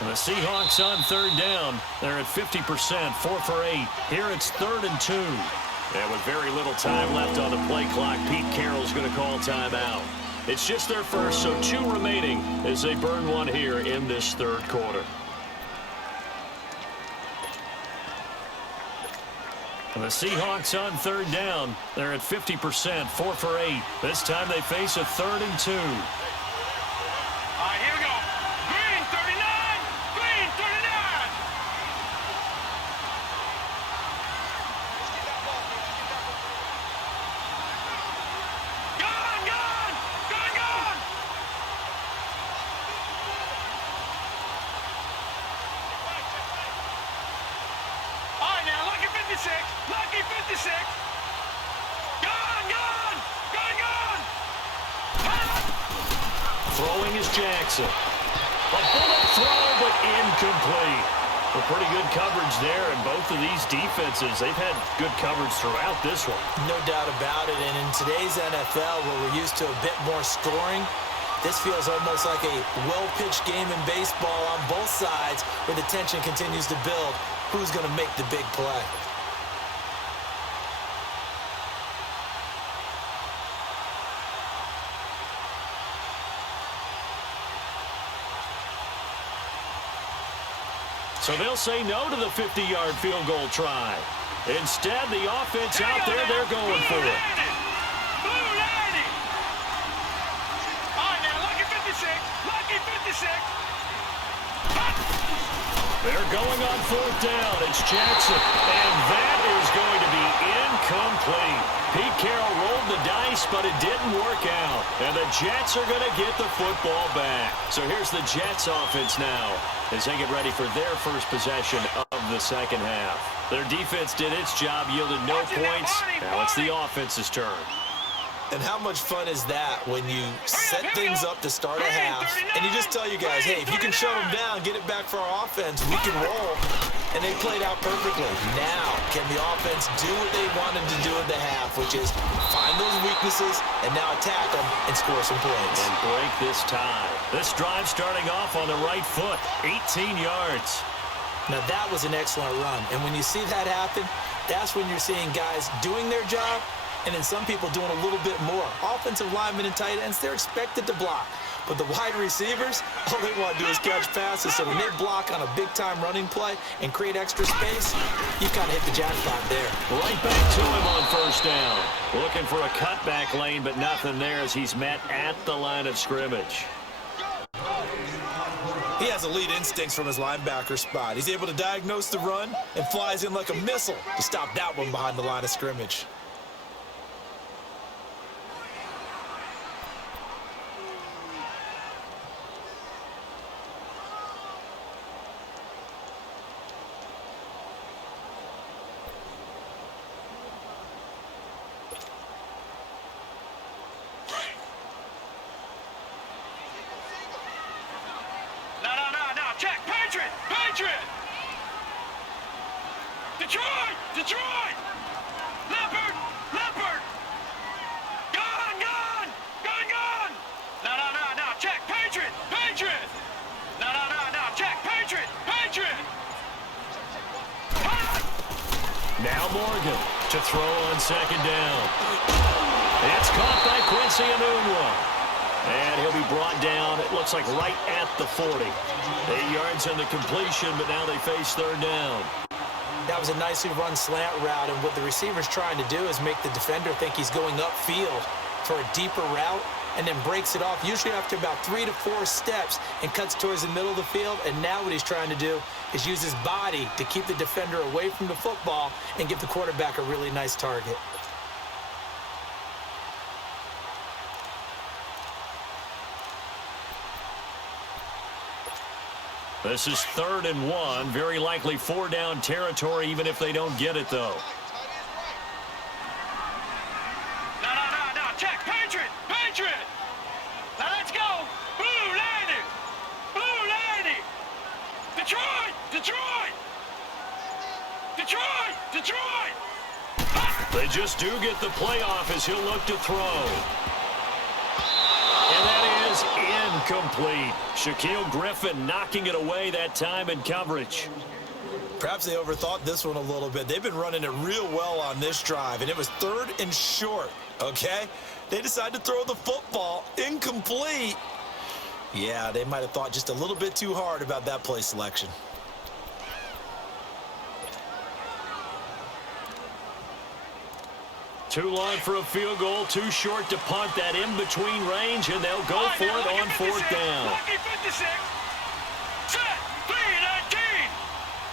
And the Seahawks on 3rd down. They're at 50%, 4 for 8. Here it's 3rd and 2. And with very little time left on the play clock, Pete Carroll's going to call timeout. It's just their first, so 2 remaining as they burn one here in this 3rd quarter. And the Seahawks on 3rd down. They're at 50%, 4 for 8. This time they face a 3rd and 2. All right, here we go. Green 39. Green 39. Gone, gone. Gone, gone. All right, now, lucky 56. Lucky 56. Gone, gone. Gone, gone. Throwing is Jackson. A bullet throw, but incomplete. Well, pretty good coverage there, and both of these defenses, they've had good coverage throughout this one. No doubt about it, and in today's NFL, where we're used to a bit more scoring, this feels almost like a well-pitched game in baseball on both sides, where the tension continues to build. Who's going to make the big play? So they'll say no to the 50-yard field goal try. Instead, the offense out there, they're going for it. Blue 90. All right, now, lucky 56. Lucky 56. They're going on 4th down. It's Jackson. And that is going to be incomplete. Pete Carroll rolled the dice, but it didn't work out. And the Jets are going to get the football back. So here's the Jets offense now as they get ready for their first possession of the 2nd half. Their defense did its job, yielded no points. Now it's the offense's turn. And how much fun is that when you set things up to start a half, and you just tell you guys, hey, if you can shut them down, get it back for our offense, we can roll. And they played out perfectly. Now, can the offense do what they wanted to do at the half, which is find those weaknesses and now attack them and score some points. And break this tie. This drive starting off on the right foot, 18 yards. Now, that was an excellent run. And when you see that happen, that's when you're seeing guys doing their job, and then some people doing a little bit more. Offensive linemen and tight ends, they're expected to block. But the wide receivers, all they want to do is catch passes. So when they block on a big-time running play and create extra space, you kind of hit the jackpot there. Right back to him on 1st down. Looking for a cutback lane, but nothing there as he's met at the line of scrimmage. He has elite instincts from his linebacker spot. He's able to diagnose the run and flies in like a missile to stop that one behind the line of scrimmage. Detroit! Detroit! Leopard! Leopard! Gone! Gone! Gone! Gone! No. Check! Patriot! Patriot! No. Check! Patriot! Patriot! Now Morgan to throw on second down. It's caught by Quincy Enunwa. And he'll be brought down, it looks like right at the 40. 8 yards on the completion, but now they face third down. That was a nicely run slant route, and what the receiver's trying to do is make the defender think he's going upfield for a deeper route, and then breaks it off, usually after about 3 to 4 steps, and cuts towards the middle of the field. And now what he's trying to do is use his body to keep the defender away from the football and give the quarterback a really nice target. This is 3rd and 1, very likely 4-down territory, even if they don't get it, though. No. Check! Patriot! Patriot! Now let's go! Blue lady! Blue lady! Detroit! Detroit! Detroit! Detroit! They just do get the playoff as he'll look to throw. And that is incomplete. Shaquille Griffin knocking it away that time in coverage. Perhaps they overthought this one a little bit. They've been running it real well on this drive, and it was 3rd and short, okay? They decided to throw the football incomplete. Yeah, they might have thought just a little bit too hard about that play selection. Too long for a field goal, too short to punt. That in-between range, and they'll go for it on 4th down. Lucky 56. Set. 319.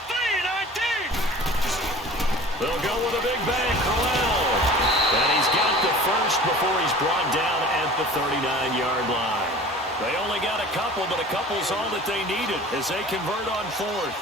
319. They'll go with a big bang, Crowell. And he's got the first before he's brought down at the 39-yard line. They only got a couple, but a couple's all that they needed as they convert on 4th.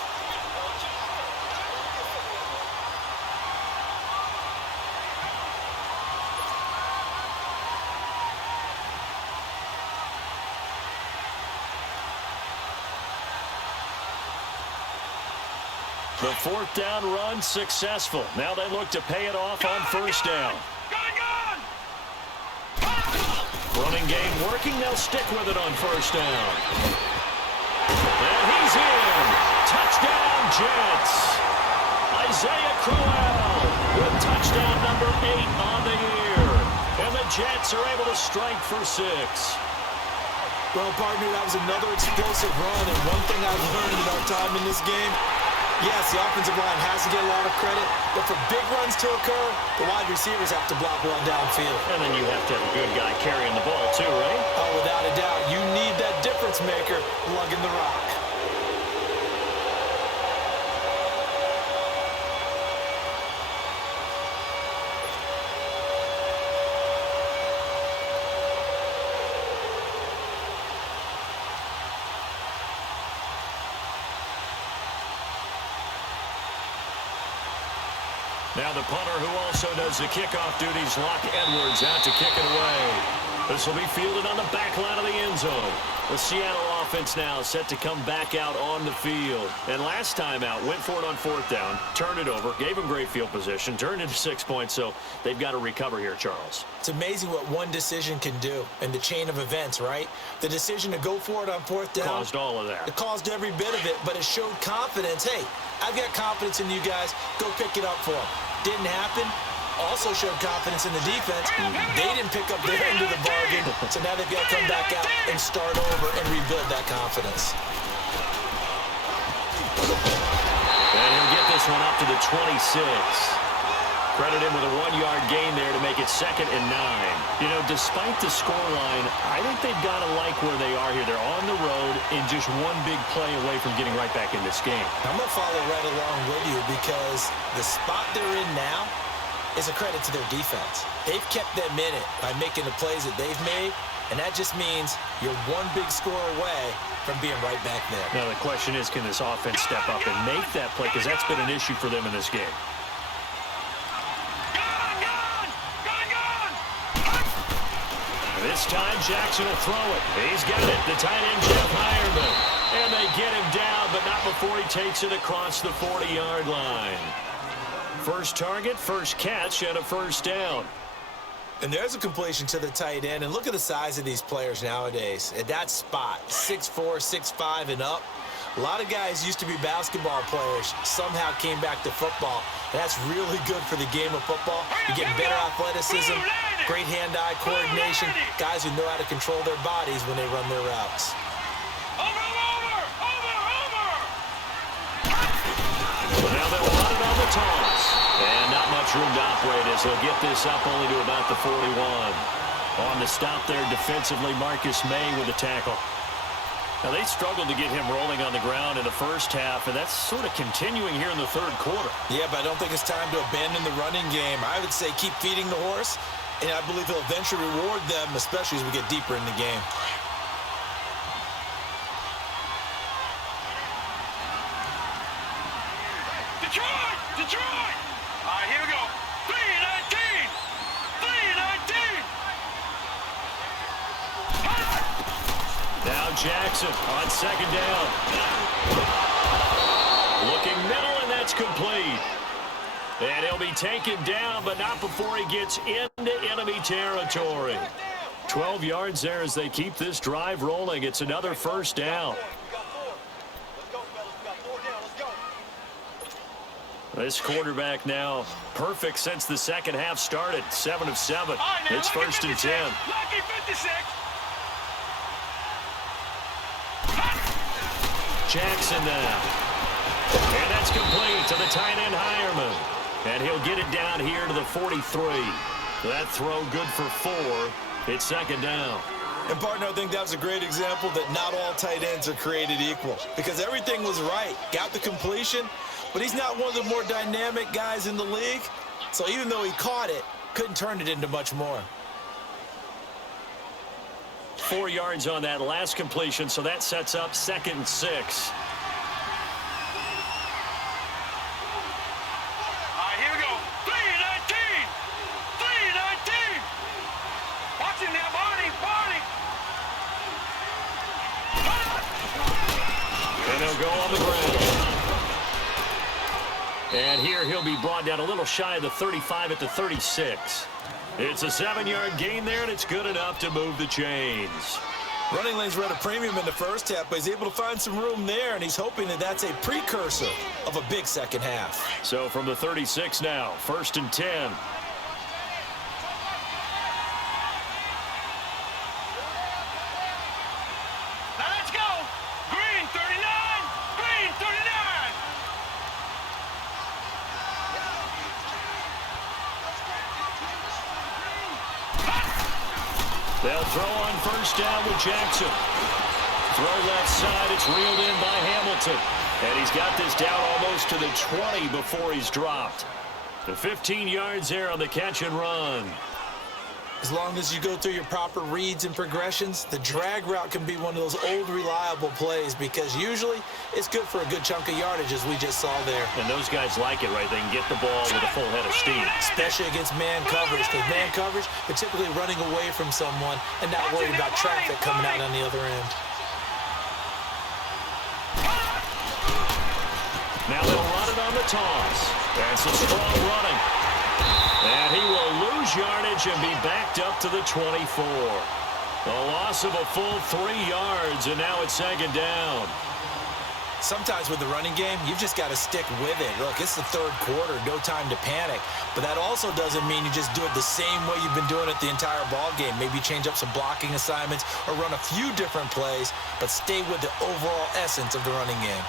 The 4th down run successful. Now they look to pay it off on 1st down. Gone! Running game working. They'll stick with it on 1st down. And he's in. Touchdown, Jets. Isaiah Crowell with touchdown number 8 on the year. And the Jets are able to strike for 6. Well, partner, that was another explosive run, and one thing I've learned in our time in this game, yes, the offensive line has to get a lot of credit, but for big runs to occur, the wide receivers have to block well downfield. And then you have to have a good guy carrying the ball too, right? Oh, without a doubt. You need that difference maker lugging the rock. Now the punter who also does the kickoff duties, Locke Edwards, out to kick it away. This will be fielded on the back line of the end zone. The Seattle offense now set to come back out on the field. And last time out, went for it on 4th down, turned it over, gave them great field position, turned into 6 points, so they've got to recover here, Charles. It's amazing what one decision can do in the chain of events, right? The decision to go for it on 4th down. Caused all of that. It caused every bit of it, but it showed confidence. Hey, I've got confidence in you guys. Go pick it up for them. Didn't happen. Also showed confidence in the defense. They didn't pick up their end of the bargain, so now they've got to come back out and start over and rebuild that confidence. And he'll get this one up to the 26. Credit him with a 1-yard gain there to make it 2nd and 9. You know, despite the scoreline, I think they've got to like where they are here. They're on the road and just one big play away from getting right back in this game. I'm going to follow right along with you because the spot they're in now is a credit to their defense. They've kept them in it by making the plays that they've made, and that just means you're one big score away from being right back there. Now the question is, can this offense step up and make that play? Because that's been an issue for them in this game. This time Jackson will throw it. He's got it. The tight end, Jeff Heuerman. And they get him down, but not before he takes it across the 40-yard line. First target, first catch, and a first down. And there's a completion to the tight end. And look at the size of these players nowadays. At that spot, 6'4", 6'5", and up. A lot of guys used to be basketball players, somehow came back to football. And that's really good for the game of football. You're getting better athleticism, great hand-eye coordination, guys who know how to control their bodies when they run their routes. Well, now they'll run it on the toss. And not much room to operate as they'll get this up only to about the 41. On the stop there defensively, Marcus May with a tackle. Now, they struggled to get him rolling on the ground in the first half, and that's sort of continuing here in the third quarter. Yeah, but I don't think it's time to abandon the running game. I would say keep feeding the horse, and I believe he'll eventually reward them, especially as we get deeper in the game. Detroit! Detroit! All right, here we go. 3-19! 3-19! Now Jackson on second down. Looking middle, and that's complete. And he'll be taken down, but not before he gets into enemy territory. 12 yards there as they keep this drive rolling. It's another first down. This quarterback now perfect since the second half started. 7 of 7. It's first and 10. Lucky 56. Jackson now. And that's complete to the tight end Hireman. And he'll get it down here to the 43. That throw good for 4. It's second down. And, partner, I think that was a great example that not all tight ends are created equal. Because everything was right. Got the completion, but he's not one of the more dynamic guys in the league. So even though he caught it, couldn't turn it into much more. 4 yards on that last completion, so that sets up 2nd and 6. All right, here we go. 3-19! 3-19! Watch him now, Barney! Barney! And he'll go on the ground. And here he'll be brought down a little shy of the 35 at the 36. It's a 7-yard gain there, and it's good enough to move the chains. Running lanes were at a premium in the first half, but he's able to find some room there, and he's hoping that that's a precursor of a big second half. So from the 36 now, 1st and 10. Now let's go! Green 39! Green 39! They'll throw on first down with Jackson. Throw left side, it's reeled in by Hamilton. And he's got this down almost to the 20 before he's dropped. The 15 yards there on the catch and run. As long as you go through your proper reads and progressions, the drag route can be one of those old reliable plays because usually it's good for a good chunk of yardage, as we just saw there. And those guys like it, right? They can get the ball with a full head of steam. Especially against man coverage, because man coverage, they're typically running away from someone and not worried about traffic coming out on the other end. Now they'll run it on the toss. That's a strong running. And he will lose yardage and be backed up to the 24. A loss of a full 3 yards, and now it's second down. Sometimes with the running game, you've just got to stick with it. Look, it's the third quarter, no time to panic. But that also doesn't mean you just do it the same way you've been doing it the entire ball game. Maybe change up some blocking assignments or run a few different plays, but stay with the overall essence of the running game.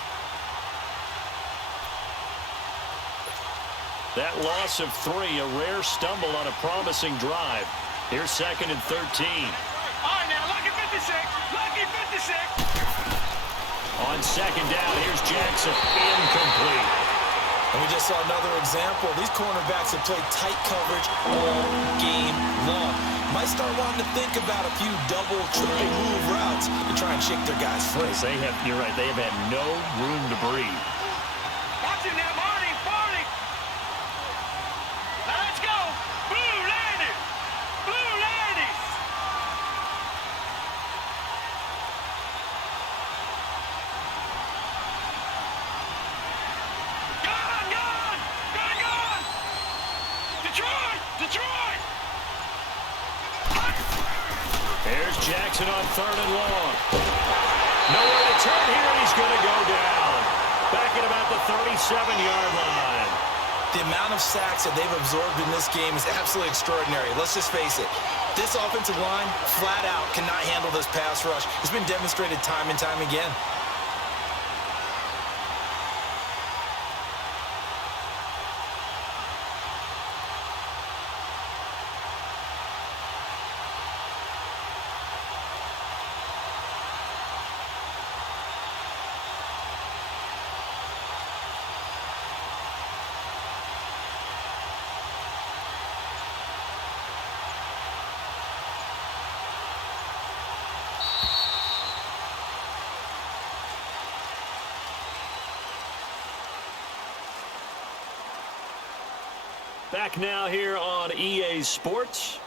That loss of 3, a rare stumble on a promising drive. Here's 2nd and 13. All right, now, lucky 56. Lucky 56. On second down, here's Jackson. Incomplete. And we just saw another example. These cornerbacks have played tight coverage all game long. Might start wanting to think about a few double, triple move routes to try and shake their guys free. You're right, they have had no room to breathe. Watch him now, Barney. Barney. Now let's go. Blue lady. Blue lady. Gone, gone. Gone, gone. Jackson on 3rd and long. Nowhere to turn here, and he's going to go down. Back at about the 37-yard line. The amount of sacks that they've absorbed in this game is absolutely extraordinary. Let's just face it. This offensive line, flat out, cannot handle this pass rush. It's been demonstrated time and time again. Back now here on EA Sports.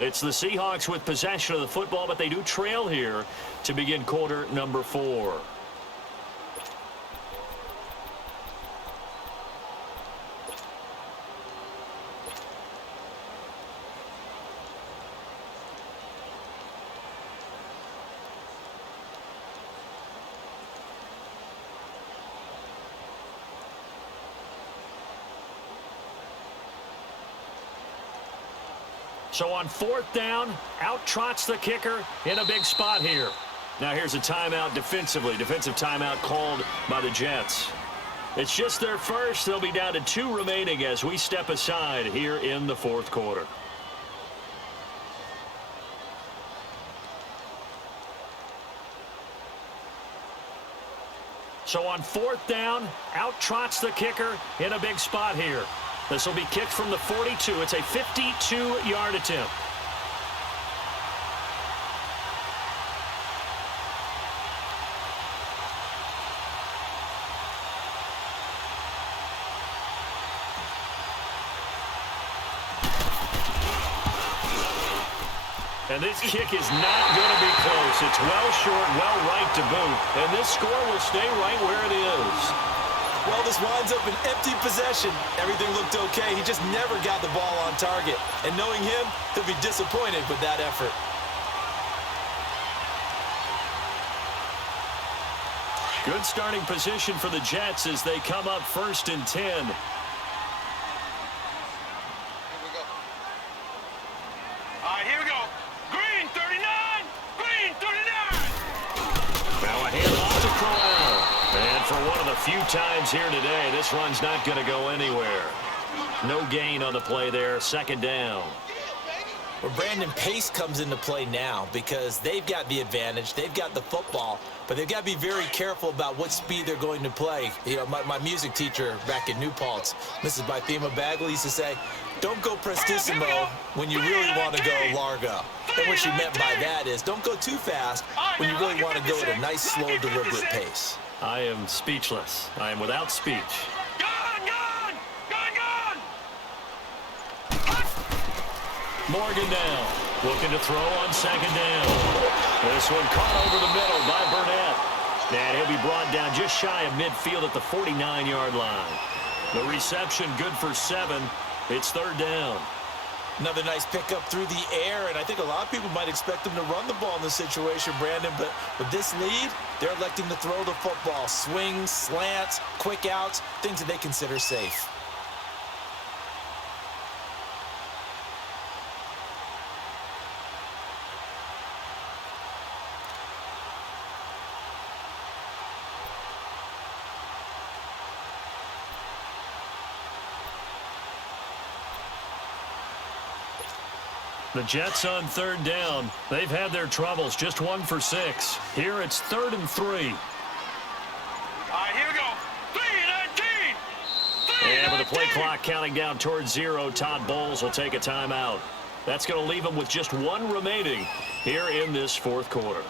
It's the Seahawks with possession of the football, but they do trail here to begin quarter number 4. So on 4th down, out trots the kicker in a big spot here. Now here's a timeout defensively. Defensive timeout called by the Jets. It's just their first. They'll be down to 2 remaining as we step aside here in the 4th quarter. So on 4th down, out trots the kicker in a big spot here. This will be kicked from the 42. It's a 52-yard attempt. And this kick is not going to be close. It's well short, well right to boot. And this score will stay right where it is. Well, this winds up an empty possession. Everything looked okay. He just never got the ball on target. And knowing him, he'll be disappointed with that effort. Good starting position for the Jets as they come up 1st and 10. Here we go. All right, here we go. Green 39. Green 39. Now a handoff to Corral. And for one of the few times here today, this run's not going to go anywhere. No gain on the play there. 2nd down. Well, Brandon, pace comes into play now because they've got the advantage. They've got the football, but they've got to be very careful about what speed they're going to play. You know, my music teacher back in New Paltz, Mrs. Bythema Bagley, used to say, don't go prestissimo when you really want to go largo. And what she meant by that is don't go too fast when you really want to go at a nice, slow, deliberate pace. I am speechless. I am without speech. Morgan down. Looking to throw on 2nd down. This one caught over the middle by Burnett. And he'll be brought down just shy of midfield at the 49-yard line. The reception good for 7. It's 3rd down. Another nice pickup through the air, and I think a lot of people might expect them to run the ball in this situation, Brandon, but with this lead, they're electing to throw the football. Swings, slants, quick outs, things that they consider safe. The Jets on 3rd down. They've had their troubles. Just 1 for 6. Here it's 3rd and 3. All right, here we go. 3:19. And with the play clock counting down towards 0, Todd Bowles will take a timeout. That's going to leave him with just 1 remaining here in this 4th quarter.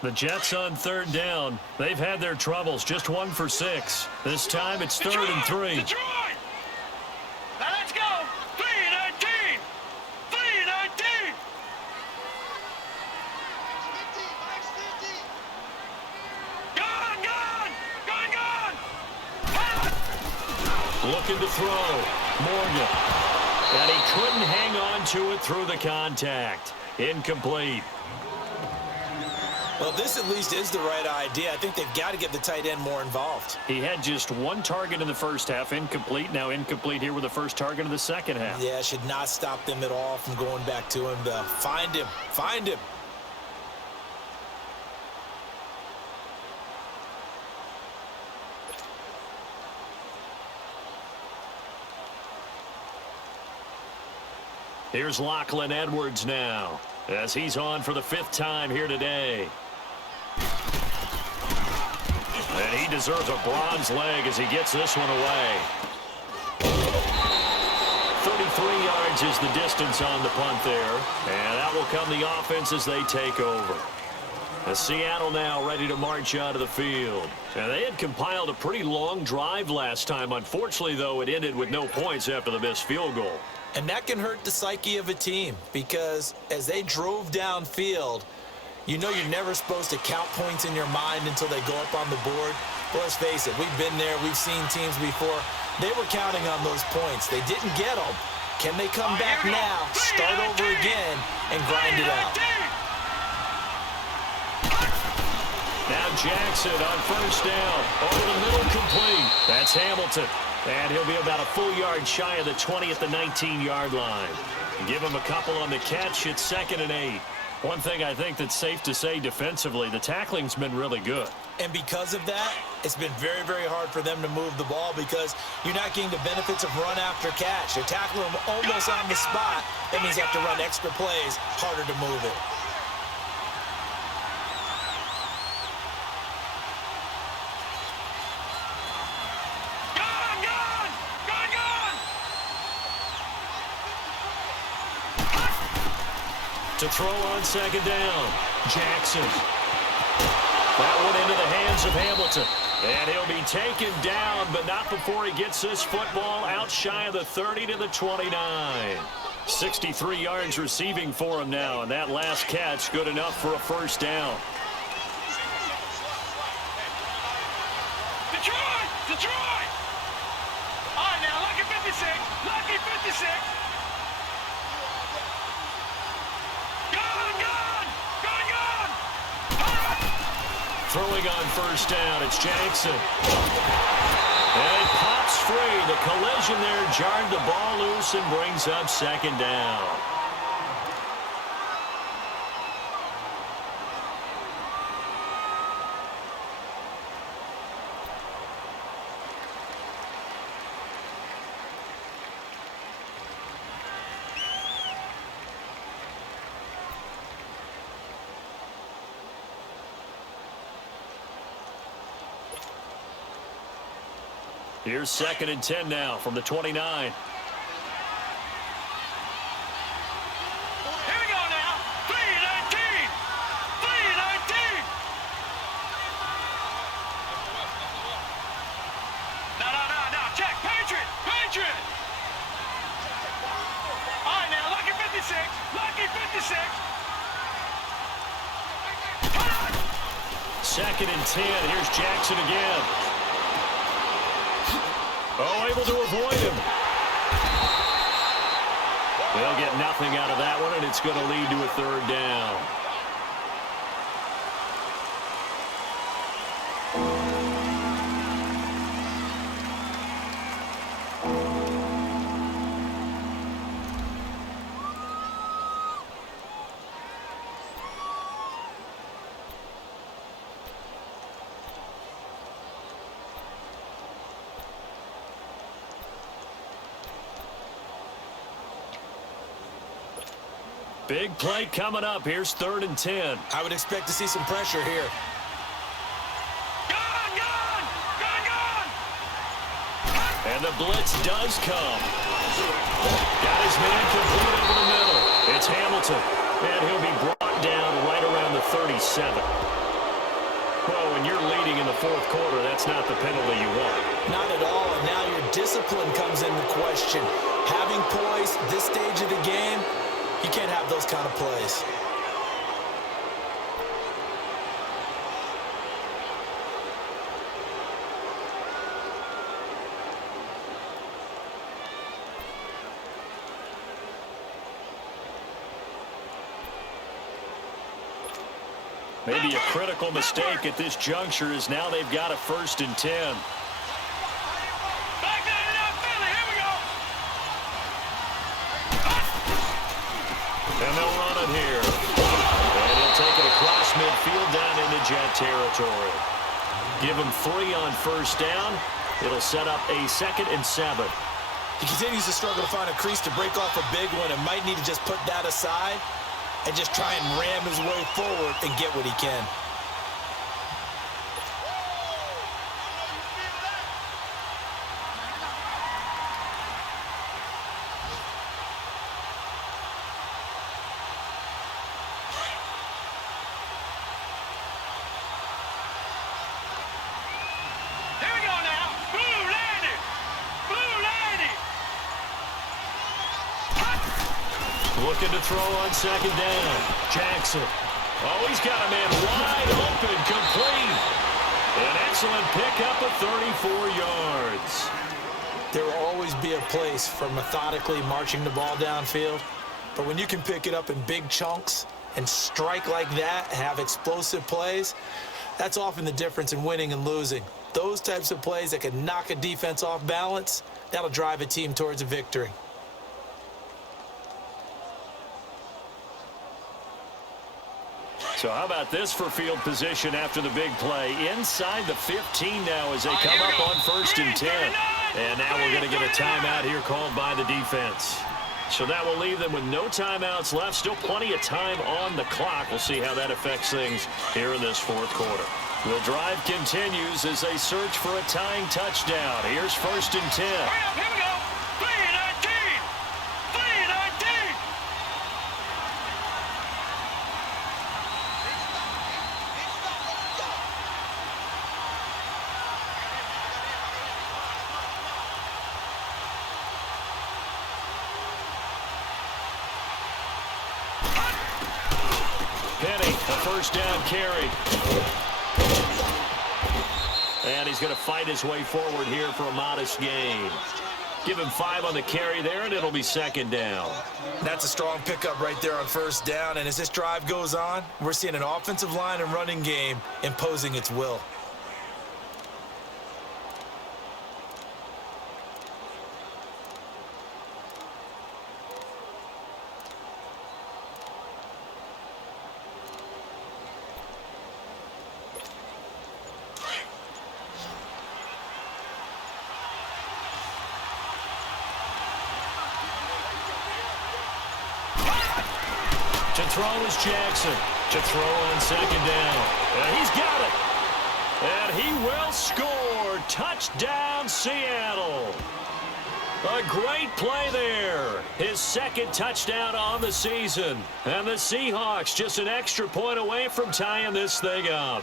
The Jets on 3rd down. They've had their troubles. Just 1 for 6. This time it's 3rd and 3. Detroit! Now let's go. 3 Looking to throw. Morgan. And he couldn't hang on to it through the contact. Incomplete. Well, this at least is the right idea. I think they've got to get the tight end more involved. He had just one target in the first half, incomplete. Now incomplete here with the first target of the second half. Yeah, should not stop them at all from going back to him to find him. Find him. Here's Lachlan Edwards now, as he's on for the 5th time here today. And he deserves a bronze leg as he gets this one away. 33 yards is the distance on the punt there. And that will come the offense as they take over. As Seattle now ready to march out of the field. And they had compiled a pretty long drive last time. Unfortunately, though, it ended with no points after the missed field goal. And that can hurt the psyche of a team because as they drove downfield, you know you're never supposed to count points in your mind until they go up on the board. But let's face it, we've been there. We've seen teams before. They were counting on those points. They didn't get them. Can they come back now, start over again, and grind it out? Now Jackson on first down. Over the middle, complete. That's Hamilton. And he'll be about a full yard shy of the 20 at the 19-yard line. Give him a couple on the catch. It's 2nd and 8. One thing I think that's safe to say defensively, the tackling's been really good. And because of that, it's been very, very hard for them to move the ball because you're not getting the benefits of run after catch. You're tackling them almost on the spot. That means you have to run extra plays, harder to move it. To throw on 2nd down, Jackson. That one into the hands of Hamilton. And he'll be taken down, but not before he gets this football out shy of the 30 to the 29. 63 yards receiving for him now, and that last catch good enough for a first down. Detroit! Detroit! All right, now, lucky 56. Lucky 56. Throwing on first down, it's Jackson. And it pops free. The collision there jarred the ball loose and brings up 2nd down. Here's 2nd and 10 now from the 29. Here we go now. 3-19. 3-19. No. Check. Patriot. Patriot. All right, now. Lucky 56. Lucky 56. 2nd and 10. Here's Jackson again. Oh, able to avoid him. They'll get nothing out of that one, and it's going to lead to a 3rd down. Big play coming up. Here's 3rd and 10. I would expect to see some pressure here. And the blitz does come. Got his man complete over the middle. It's Hamilton. And he'll be brought down right around the 37. Well, when you're leading in the 4th quarter, that's not the penalty you want. Not at all, and now your discipline comes into question. Having poise this stage of the game, you can't have those kind of plays. Maybe a critical mistake at this juncture as now they've got a 1st and 10. Back down it up, Philly. Here we go. And they'll run it here. And he'll take it across midfield down into Jet territory. Give him 3 on 1st down. It'll set up a 2nd and 7. He continues to struggle to find a crease to break off a big one and might need to just put that aside and just try and ram his way forward and get what he can. Here we go now. Blue lady. Blue lady. Looking to throw on 2nd down. Jackson. Oh, he's got a man wide open, complete. An excellent pickup of 34 yards. There will always be a place for methodically marching the ball downfield, but when you can pick it up in big chunks and strike like that, have explosive plays, that's often the difference in winning and losing. Those types of plays that can knock a defense off balance, that'll drive a team towards a victory. So how about this for field position after the big play? Inside the 15 now as they come up on 1st and 10. And now we're going to get a timeout here called by the defense. So that will leave them with no timeouts left. Still plenty of time on the clock. We'll see how that affects things here in this 4th quarter. The drive continues as they search for a tying touchdown. Here's 1st and 10. Here we go. 3-19. 3-19. Penny, a 1st down carry. And he's going to fight his way forward here for a modest gain. Give him 5 on the carry there, and it'll be 2nd down. That's a strong pickup right there on 1st down, and as this drive goes on, we're seeing an offensive line and running game imposing its will. To throw is Jackson. To throw on 2nd down. And he's got it. And he will score. Touchdown, Seattle. A great play there. His 2nd touchdown on the season. And the Seahawks just an extra point away from tying this thing up.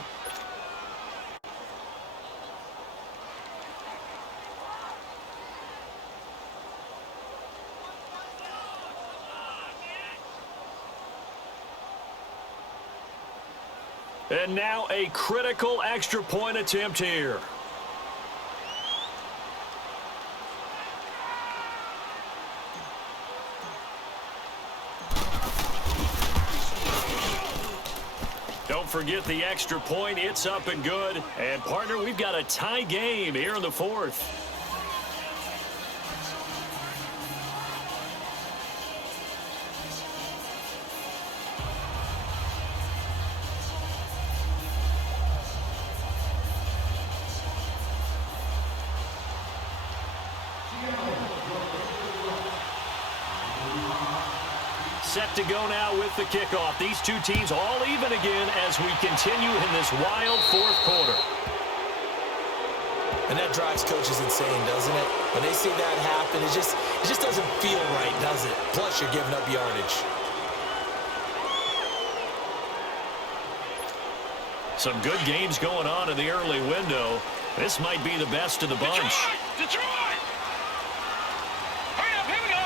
And now a critical extra point attempt here. Don't forget the extra point. It's up and good. And, partner, we've got a tie game here in the 4th. Set to go now with the kickoff. These two teams all even again as we continue in this wild 4th quarter. And that drives coaches insane, doesn't it? When they see that happen, it just doesn't feel right, does it? Plus, you're giving up yardage. Some good games going on in the early window. This might be the best of the bunch. Detroit! Hurry up, here we go.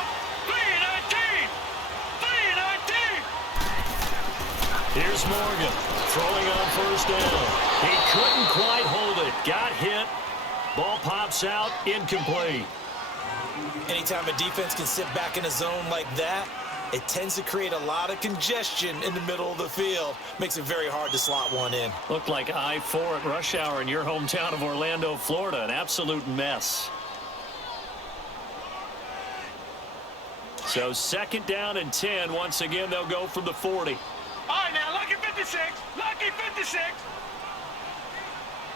3-19. 3-19. Here's Morgan throwing on 1st down. He couldn't quite hold it. Got hit. Ball pops out. Incomplete. Anytime a defense can sit back in a zone like that, it tends to create a lot of congestion in the middle of the field. Makes it very hard to slot one in. Looked like I-4 at rush hour in your hometown of Orlando, Florida. An absolute mess. So 2nd down and 10. Once again, they'll go from the 40. All right, now, lucky 56. Lucky 56.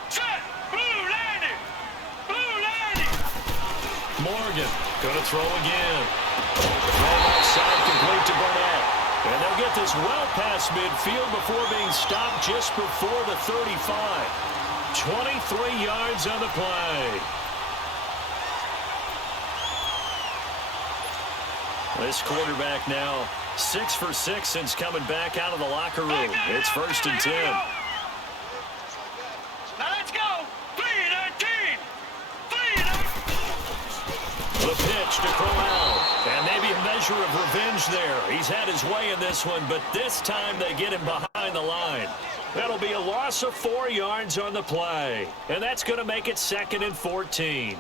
Set. Blue landing. Blue landing. Morgan going to throw again. Throw outside, complete to Burnett. And they'll get this well past midfield before being stopped just before the 35. 23 yards on the play. This quarterback now 6 for 6 since coming back out of the locker room. It's 1st and 10. Now let's go. 3-19. 3-19. The pitch to Corral. And maybe a measure of revenge there. He's had his way in this one, but this time they get him behind the line. That'll be a loss of 4 yards on the play. And that's going to make it 2nd and 14.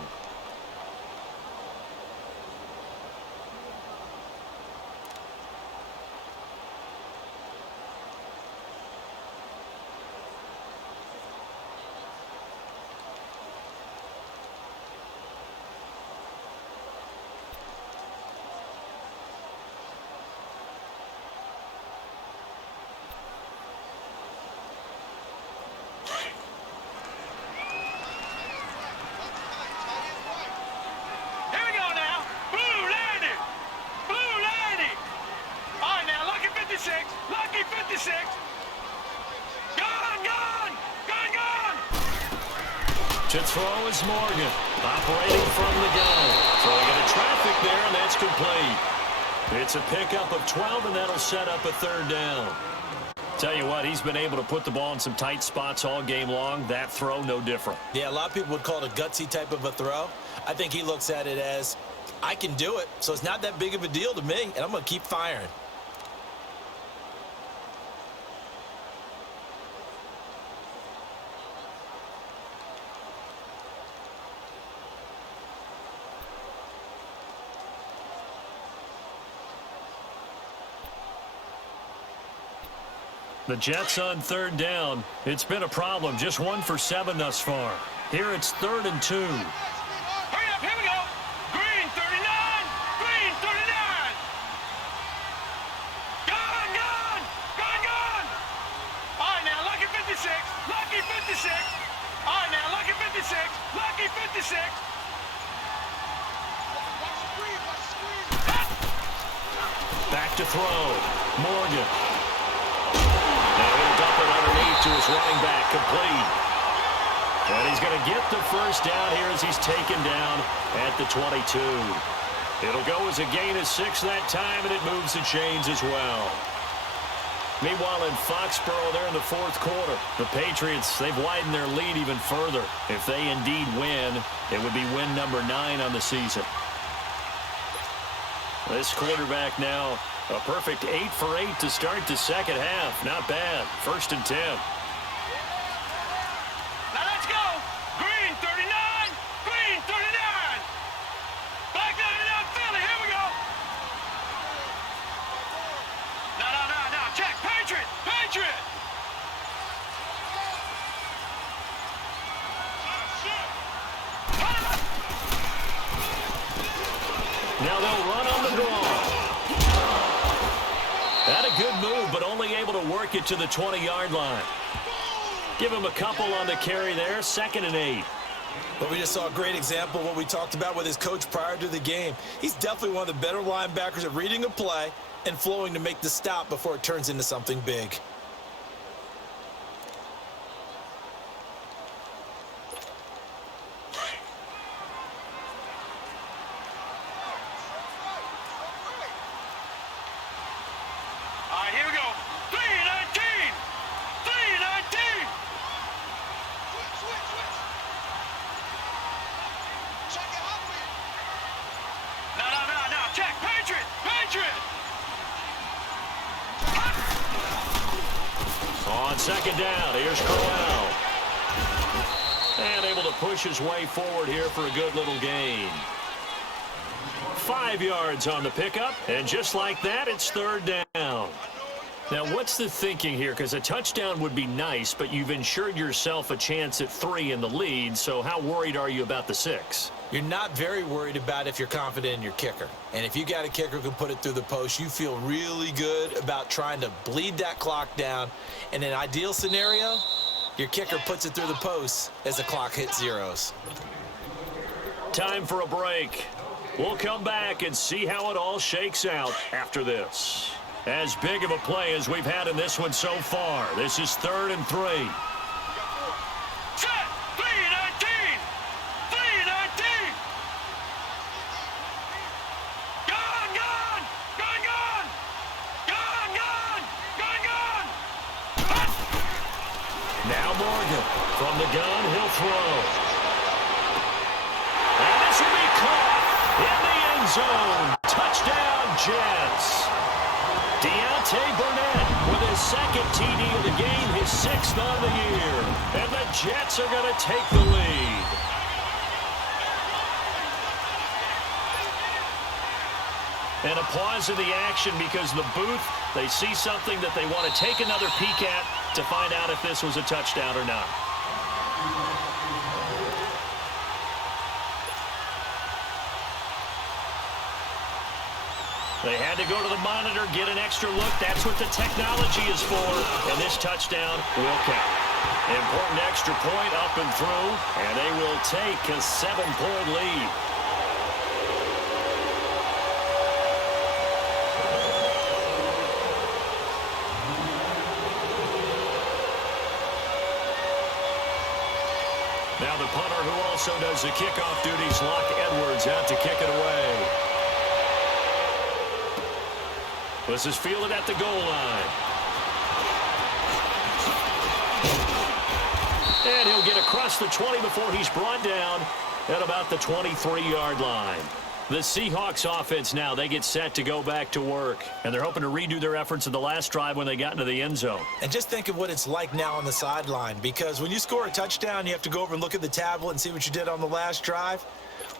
To throw is Morgan, operating from the gun. Throwing into traffic there, and that's complete. It's a pickup of 12, and that'll set up a 3rd down. Tell you what, he's been able to put the ball in some tight spots all game long. That throw, no different. Yeah, a lot of people would call it a gutsy type of a throw. I think he looks at it as, I can do it, so it's not that big of a deal to me, and I'm going to keep firing. The Jets on 3rd down. It's been a problem. Just 1 for 7 thus far. Here it's 3rd and 2. Hurry up, here we go. Green 39. Green 39. Gone, gone. Gone, gone. All right, now, lucky 56. Lucky 56. All right, now, lucky 56. Lucky 56. Back to throw. Morgan. Now he'll dump it underneath to his running back, complete. And he's going to get the 1st down here as he's taken down at the 22. It'll go as a gain of 6 that time, and it moves the chains as well. Meanwhile, in Foxborough, they're in the 4th quarter. The Patriots, they've widened their lead even further. If they indeed win, it would be win number 9 on the season. This quarterback now, a perfect 8 for 8 to start the 2nd half. Not bad. 1st and 10. Now let's go. Green 39. Green 39. Black 99 Philly. Here we go. No. Check. Patriot. Patriot. Now they'll run on the draw. Had a good move, but only able to work it to the 20-yard line. Give him a couple on the carry there. 2nd and 8. But we just saw a great example of what we talked about with his coach prior to the game. He's definitely one of the better linebackers at reading a play and flowing to make the stop before it turns into something big. On 2nd down, here's Corral. And able to push his way forward here for a good little gain. 5 yards on the pickup, and just like that, it's third down. Now, what's the thinking here? Because a touchdown would be nice, but you've ensured yourself a chance at 3 in the lead, so how worried are you about the 6? You're not very worried about if you're confident in your kicker. And if you got a kicker who can put it through the post, you feel really good about trying to bleed that clock down. In an ideal scenario, your kicker puts it through the post as the clock hits zeros. Time for a break. We'll come back and see how it all shakes out after this. As big of a play as we've had in this one so far. This is 3rd and 3. Set! 3-19! 3-19! Gone! Gone! Gone! Gone! Gone! Gone! Gone! Gone! Now Morgan. From the gun, he'll throw. And this will be caught in the end zone. Touchdown, Jets. Deontay Burnett with his 2nd TD of the game, his 6th on the year. And the Jets are going to take the lead. And a pause in the action because the booth, they see something that they want to take another peek at to find out if this was a touchdown or not. They had to go to the monitor, get an extra look. That's what the technology is for. And this touchdown will count. Important extra point up and through. And they will take a 7-point lead. Now the punter who also does the kickoff duties, Locke Edwards, out to kick it away. This is fielded at the goal line. And he'll get across the 20 before he's brought down at about the 23-yard line. The Seahawks offense now, they get set to go back to work. And they're hoping to redo their efforts in the last drive when they got into the end zone. And just think of what it's like now on the sideline, because when you score a touchdown, you have to go over and look at the tablet and see what you did on the last drive.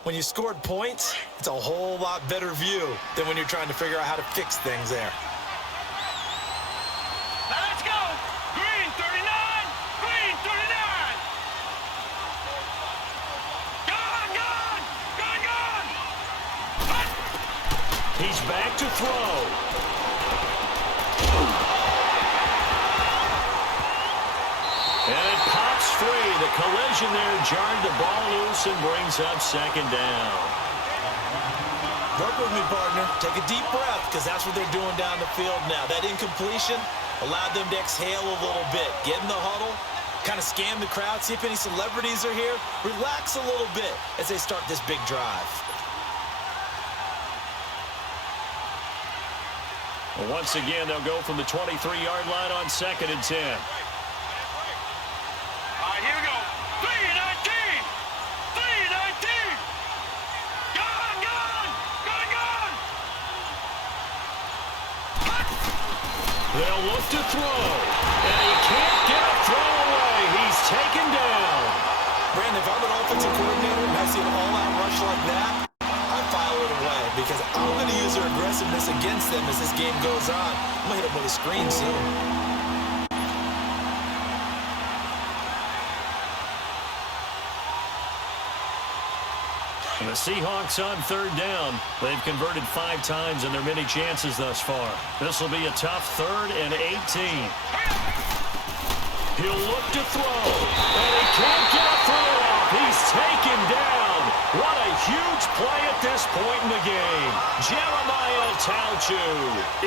When you scored points, it's a whole lot better view than when you're trying to figure out how to fix things there. Now let's go! Green 39! Green 39! Gone! Gone! Gone! Gone! Hut! He's back to throw. And it pops free. The collision there jarred the ball loose and brings up 2nd down. Work with me, partner. Take a deep breath, because that's what they're doing down the field now. That incompletion allowed them to exhale a little bit. Get in the huddle, kind of scan the crowd, see if any celebrities are here. Relax a little bit as they start this big drive. Well, once again, they'll go from the 23-yard line on 2nd and 10. All right, here we go. 3-19! 3-19! Gone! Gone! Gone! Gone! Hut! They'll look to throw. And he can't get a throw away. He's taken down. Brandon, if I'm an offensive coordinator and I see an all-out rush like that, I file it away, because I'm going to use their aggressiveness against them as this game goes on. I'm going to hit them with a screen soon. And the Seahawks on 3rd down. They've converted 5 times in their many chances thus far. This will be a tough 3rd and 18. He'll look to throw. And he can't get a throw off. He's taken down. What a huge play at this point in the game. Jeremiah Tauchu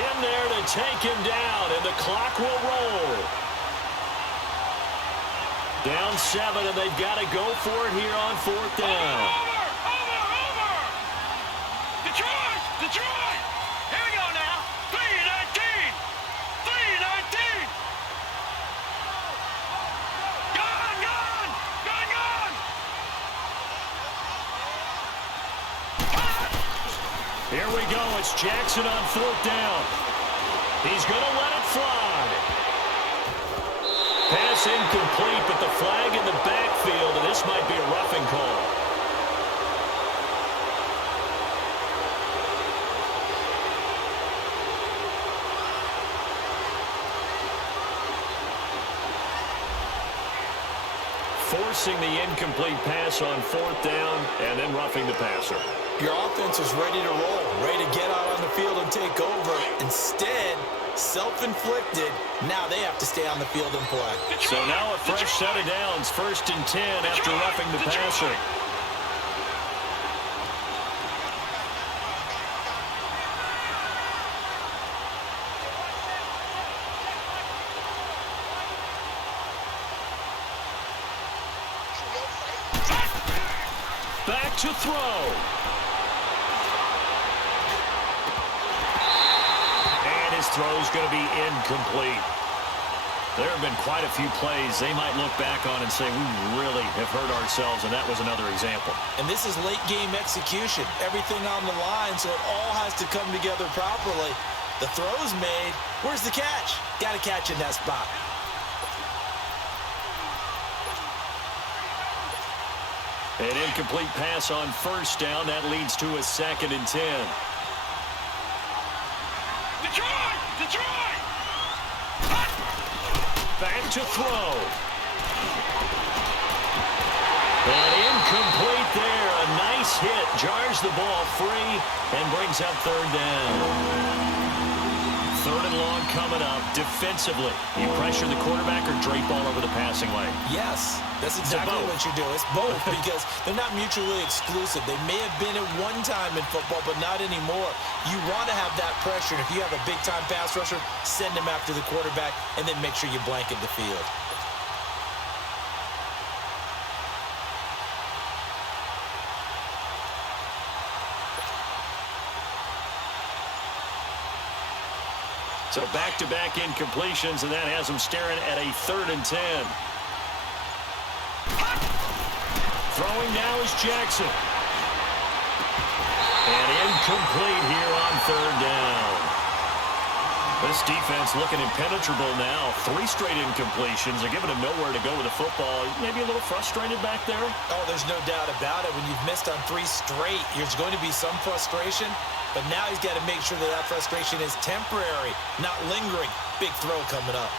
in there to take him down, and the clock will roll. Down 7, and they've got to go for it here on 4th down. Detroit! Here we go now. 3-19! 3-19! Gone! Gone! Gone! Gone! Here we go. It's Jackson on 4th down. He's going to let it fly. Pass incomplete, but the flag in the backfield, and this might be a roughing call. forcing the incomplete pass on 4th down and then roughing the passer. Your offense was ready to roll, ready to get out on the field and take over. Instead, self-inflicted, now they have to stay on the field and play. So now a fresh set of downs, 1st and 10 after roughing the passer. Back to throw. And his throw's going to be incomplete. There have been quite a few plays they might look back on and say, we really have hurt ourselves, and that was another example. And this is late-game execution. Everything on the line, so it all has to come together properly. The throw's made. Where's the catch? Got to catch in that spot. An incomplete pass on 1st down. That leads to a 2nd and 10. Detroit! Detroit! Back to throw. And incomplete there. A nice hit. Jars the ball free and brings up 3rd down. 3rd and long coming up. Defensively, you pressure the quarterback or drape all over the passing lane? Yes, that's exactly what you do. It's both because they're not mutually exclusive. They may have been at one time in football, but not anymore. You want to have that pressure. And if you have a big-time pass rusher, send him after the quarterback and then make sure you blanket the field. So back-to-back incompletions, and that has them staring at a 3rd and 10. Throwing now is Jackson. And incomplete here on 3rd down. This defense looking impenetrable now. 3 straight incompletions. They're giving him nowhere to go with the football. Maybe a little frustrated back there? Oh, there's no doubt about it. When you've missed on 3 straight, there's going to be some frustration. But now he's got to make sure that that frustration is temporary, not lingering. Big throw coming up.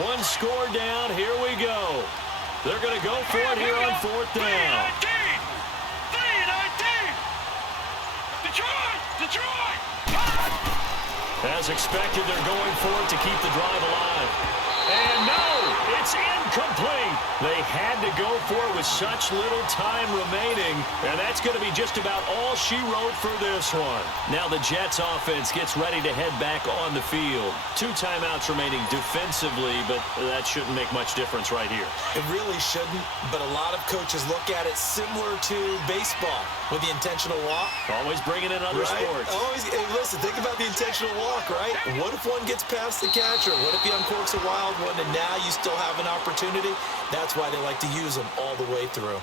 One score down. Here we go. They're going to go for it here on 4th down. 3-19! Detroit! Detroit! As expected, they're going for it to keep the drive alive. And no, it's incomplete. They had to go for it with such little time remaining, and that's going to be just about all she wrote for this one. Now the Jets offense gets ready to head back on the field. 2 timeouts remaining defensively, but that shouldn't make much difference right here. It really shouldn't, but a lot of coaches look at it similar to baseball with the intentional walk. Always bringing in other sports. Always, hey, listen, think about the intentional walk, right? What if one gets past the catcher? What if he uncorks a wild one and now you still have an opportunity? That's why they like to use them all the way through.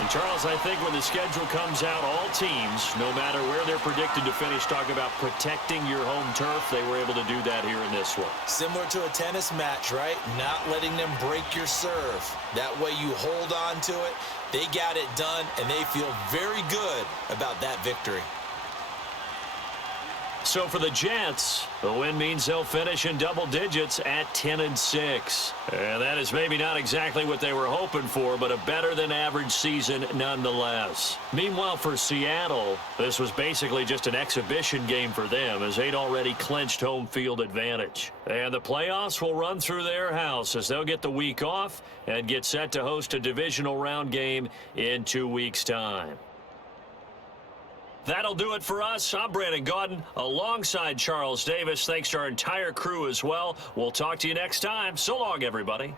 And Charles, I think when the schedule comes out, all teams, no matter where they're predicted to finish, talk about protecting your home turf. They were able to do that here in this one. Similar to a tennis match, right? Not letting them break your serve. That way you hold on to it. They got it done, and they feel very good about that victory. So for the Jets, the win means they'll finish in double digits at 10-6. And that is maybe not exactly what they were hoping for, but a better than average season nonetheless. Meanwhile, for Seattle, this was basically just an exhibition game for them as they'd already clinched home field advantage. And the playoffs will run through their house as they'll get the week off and get set to host a divisional round game in 2 weeks' time. That'll do it for us. I'm Brandon Gaudin alongside Charles Davis. Thanks to our entire crew as well. We'll talk to you next time. So long, everybody.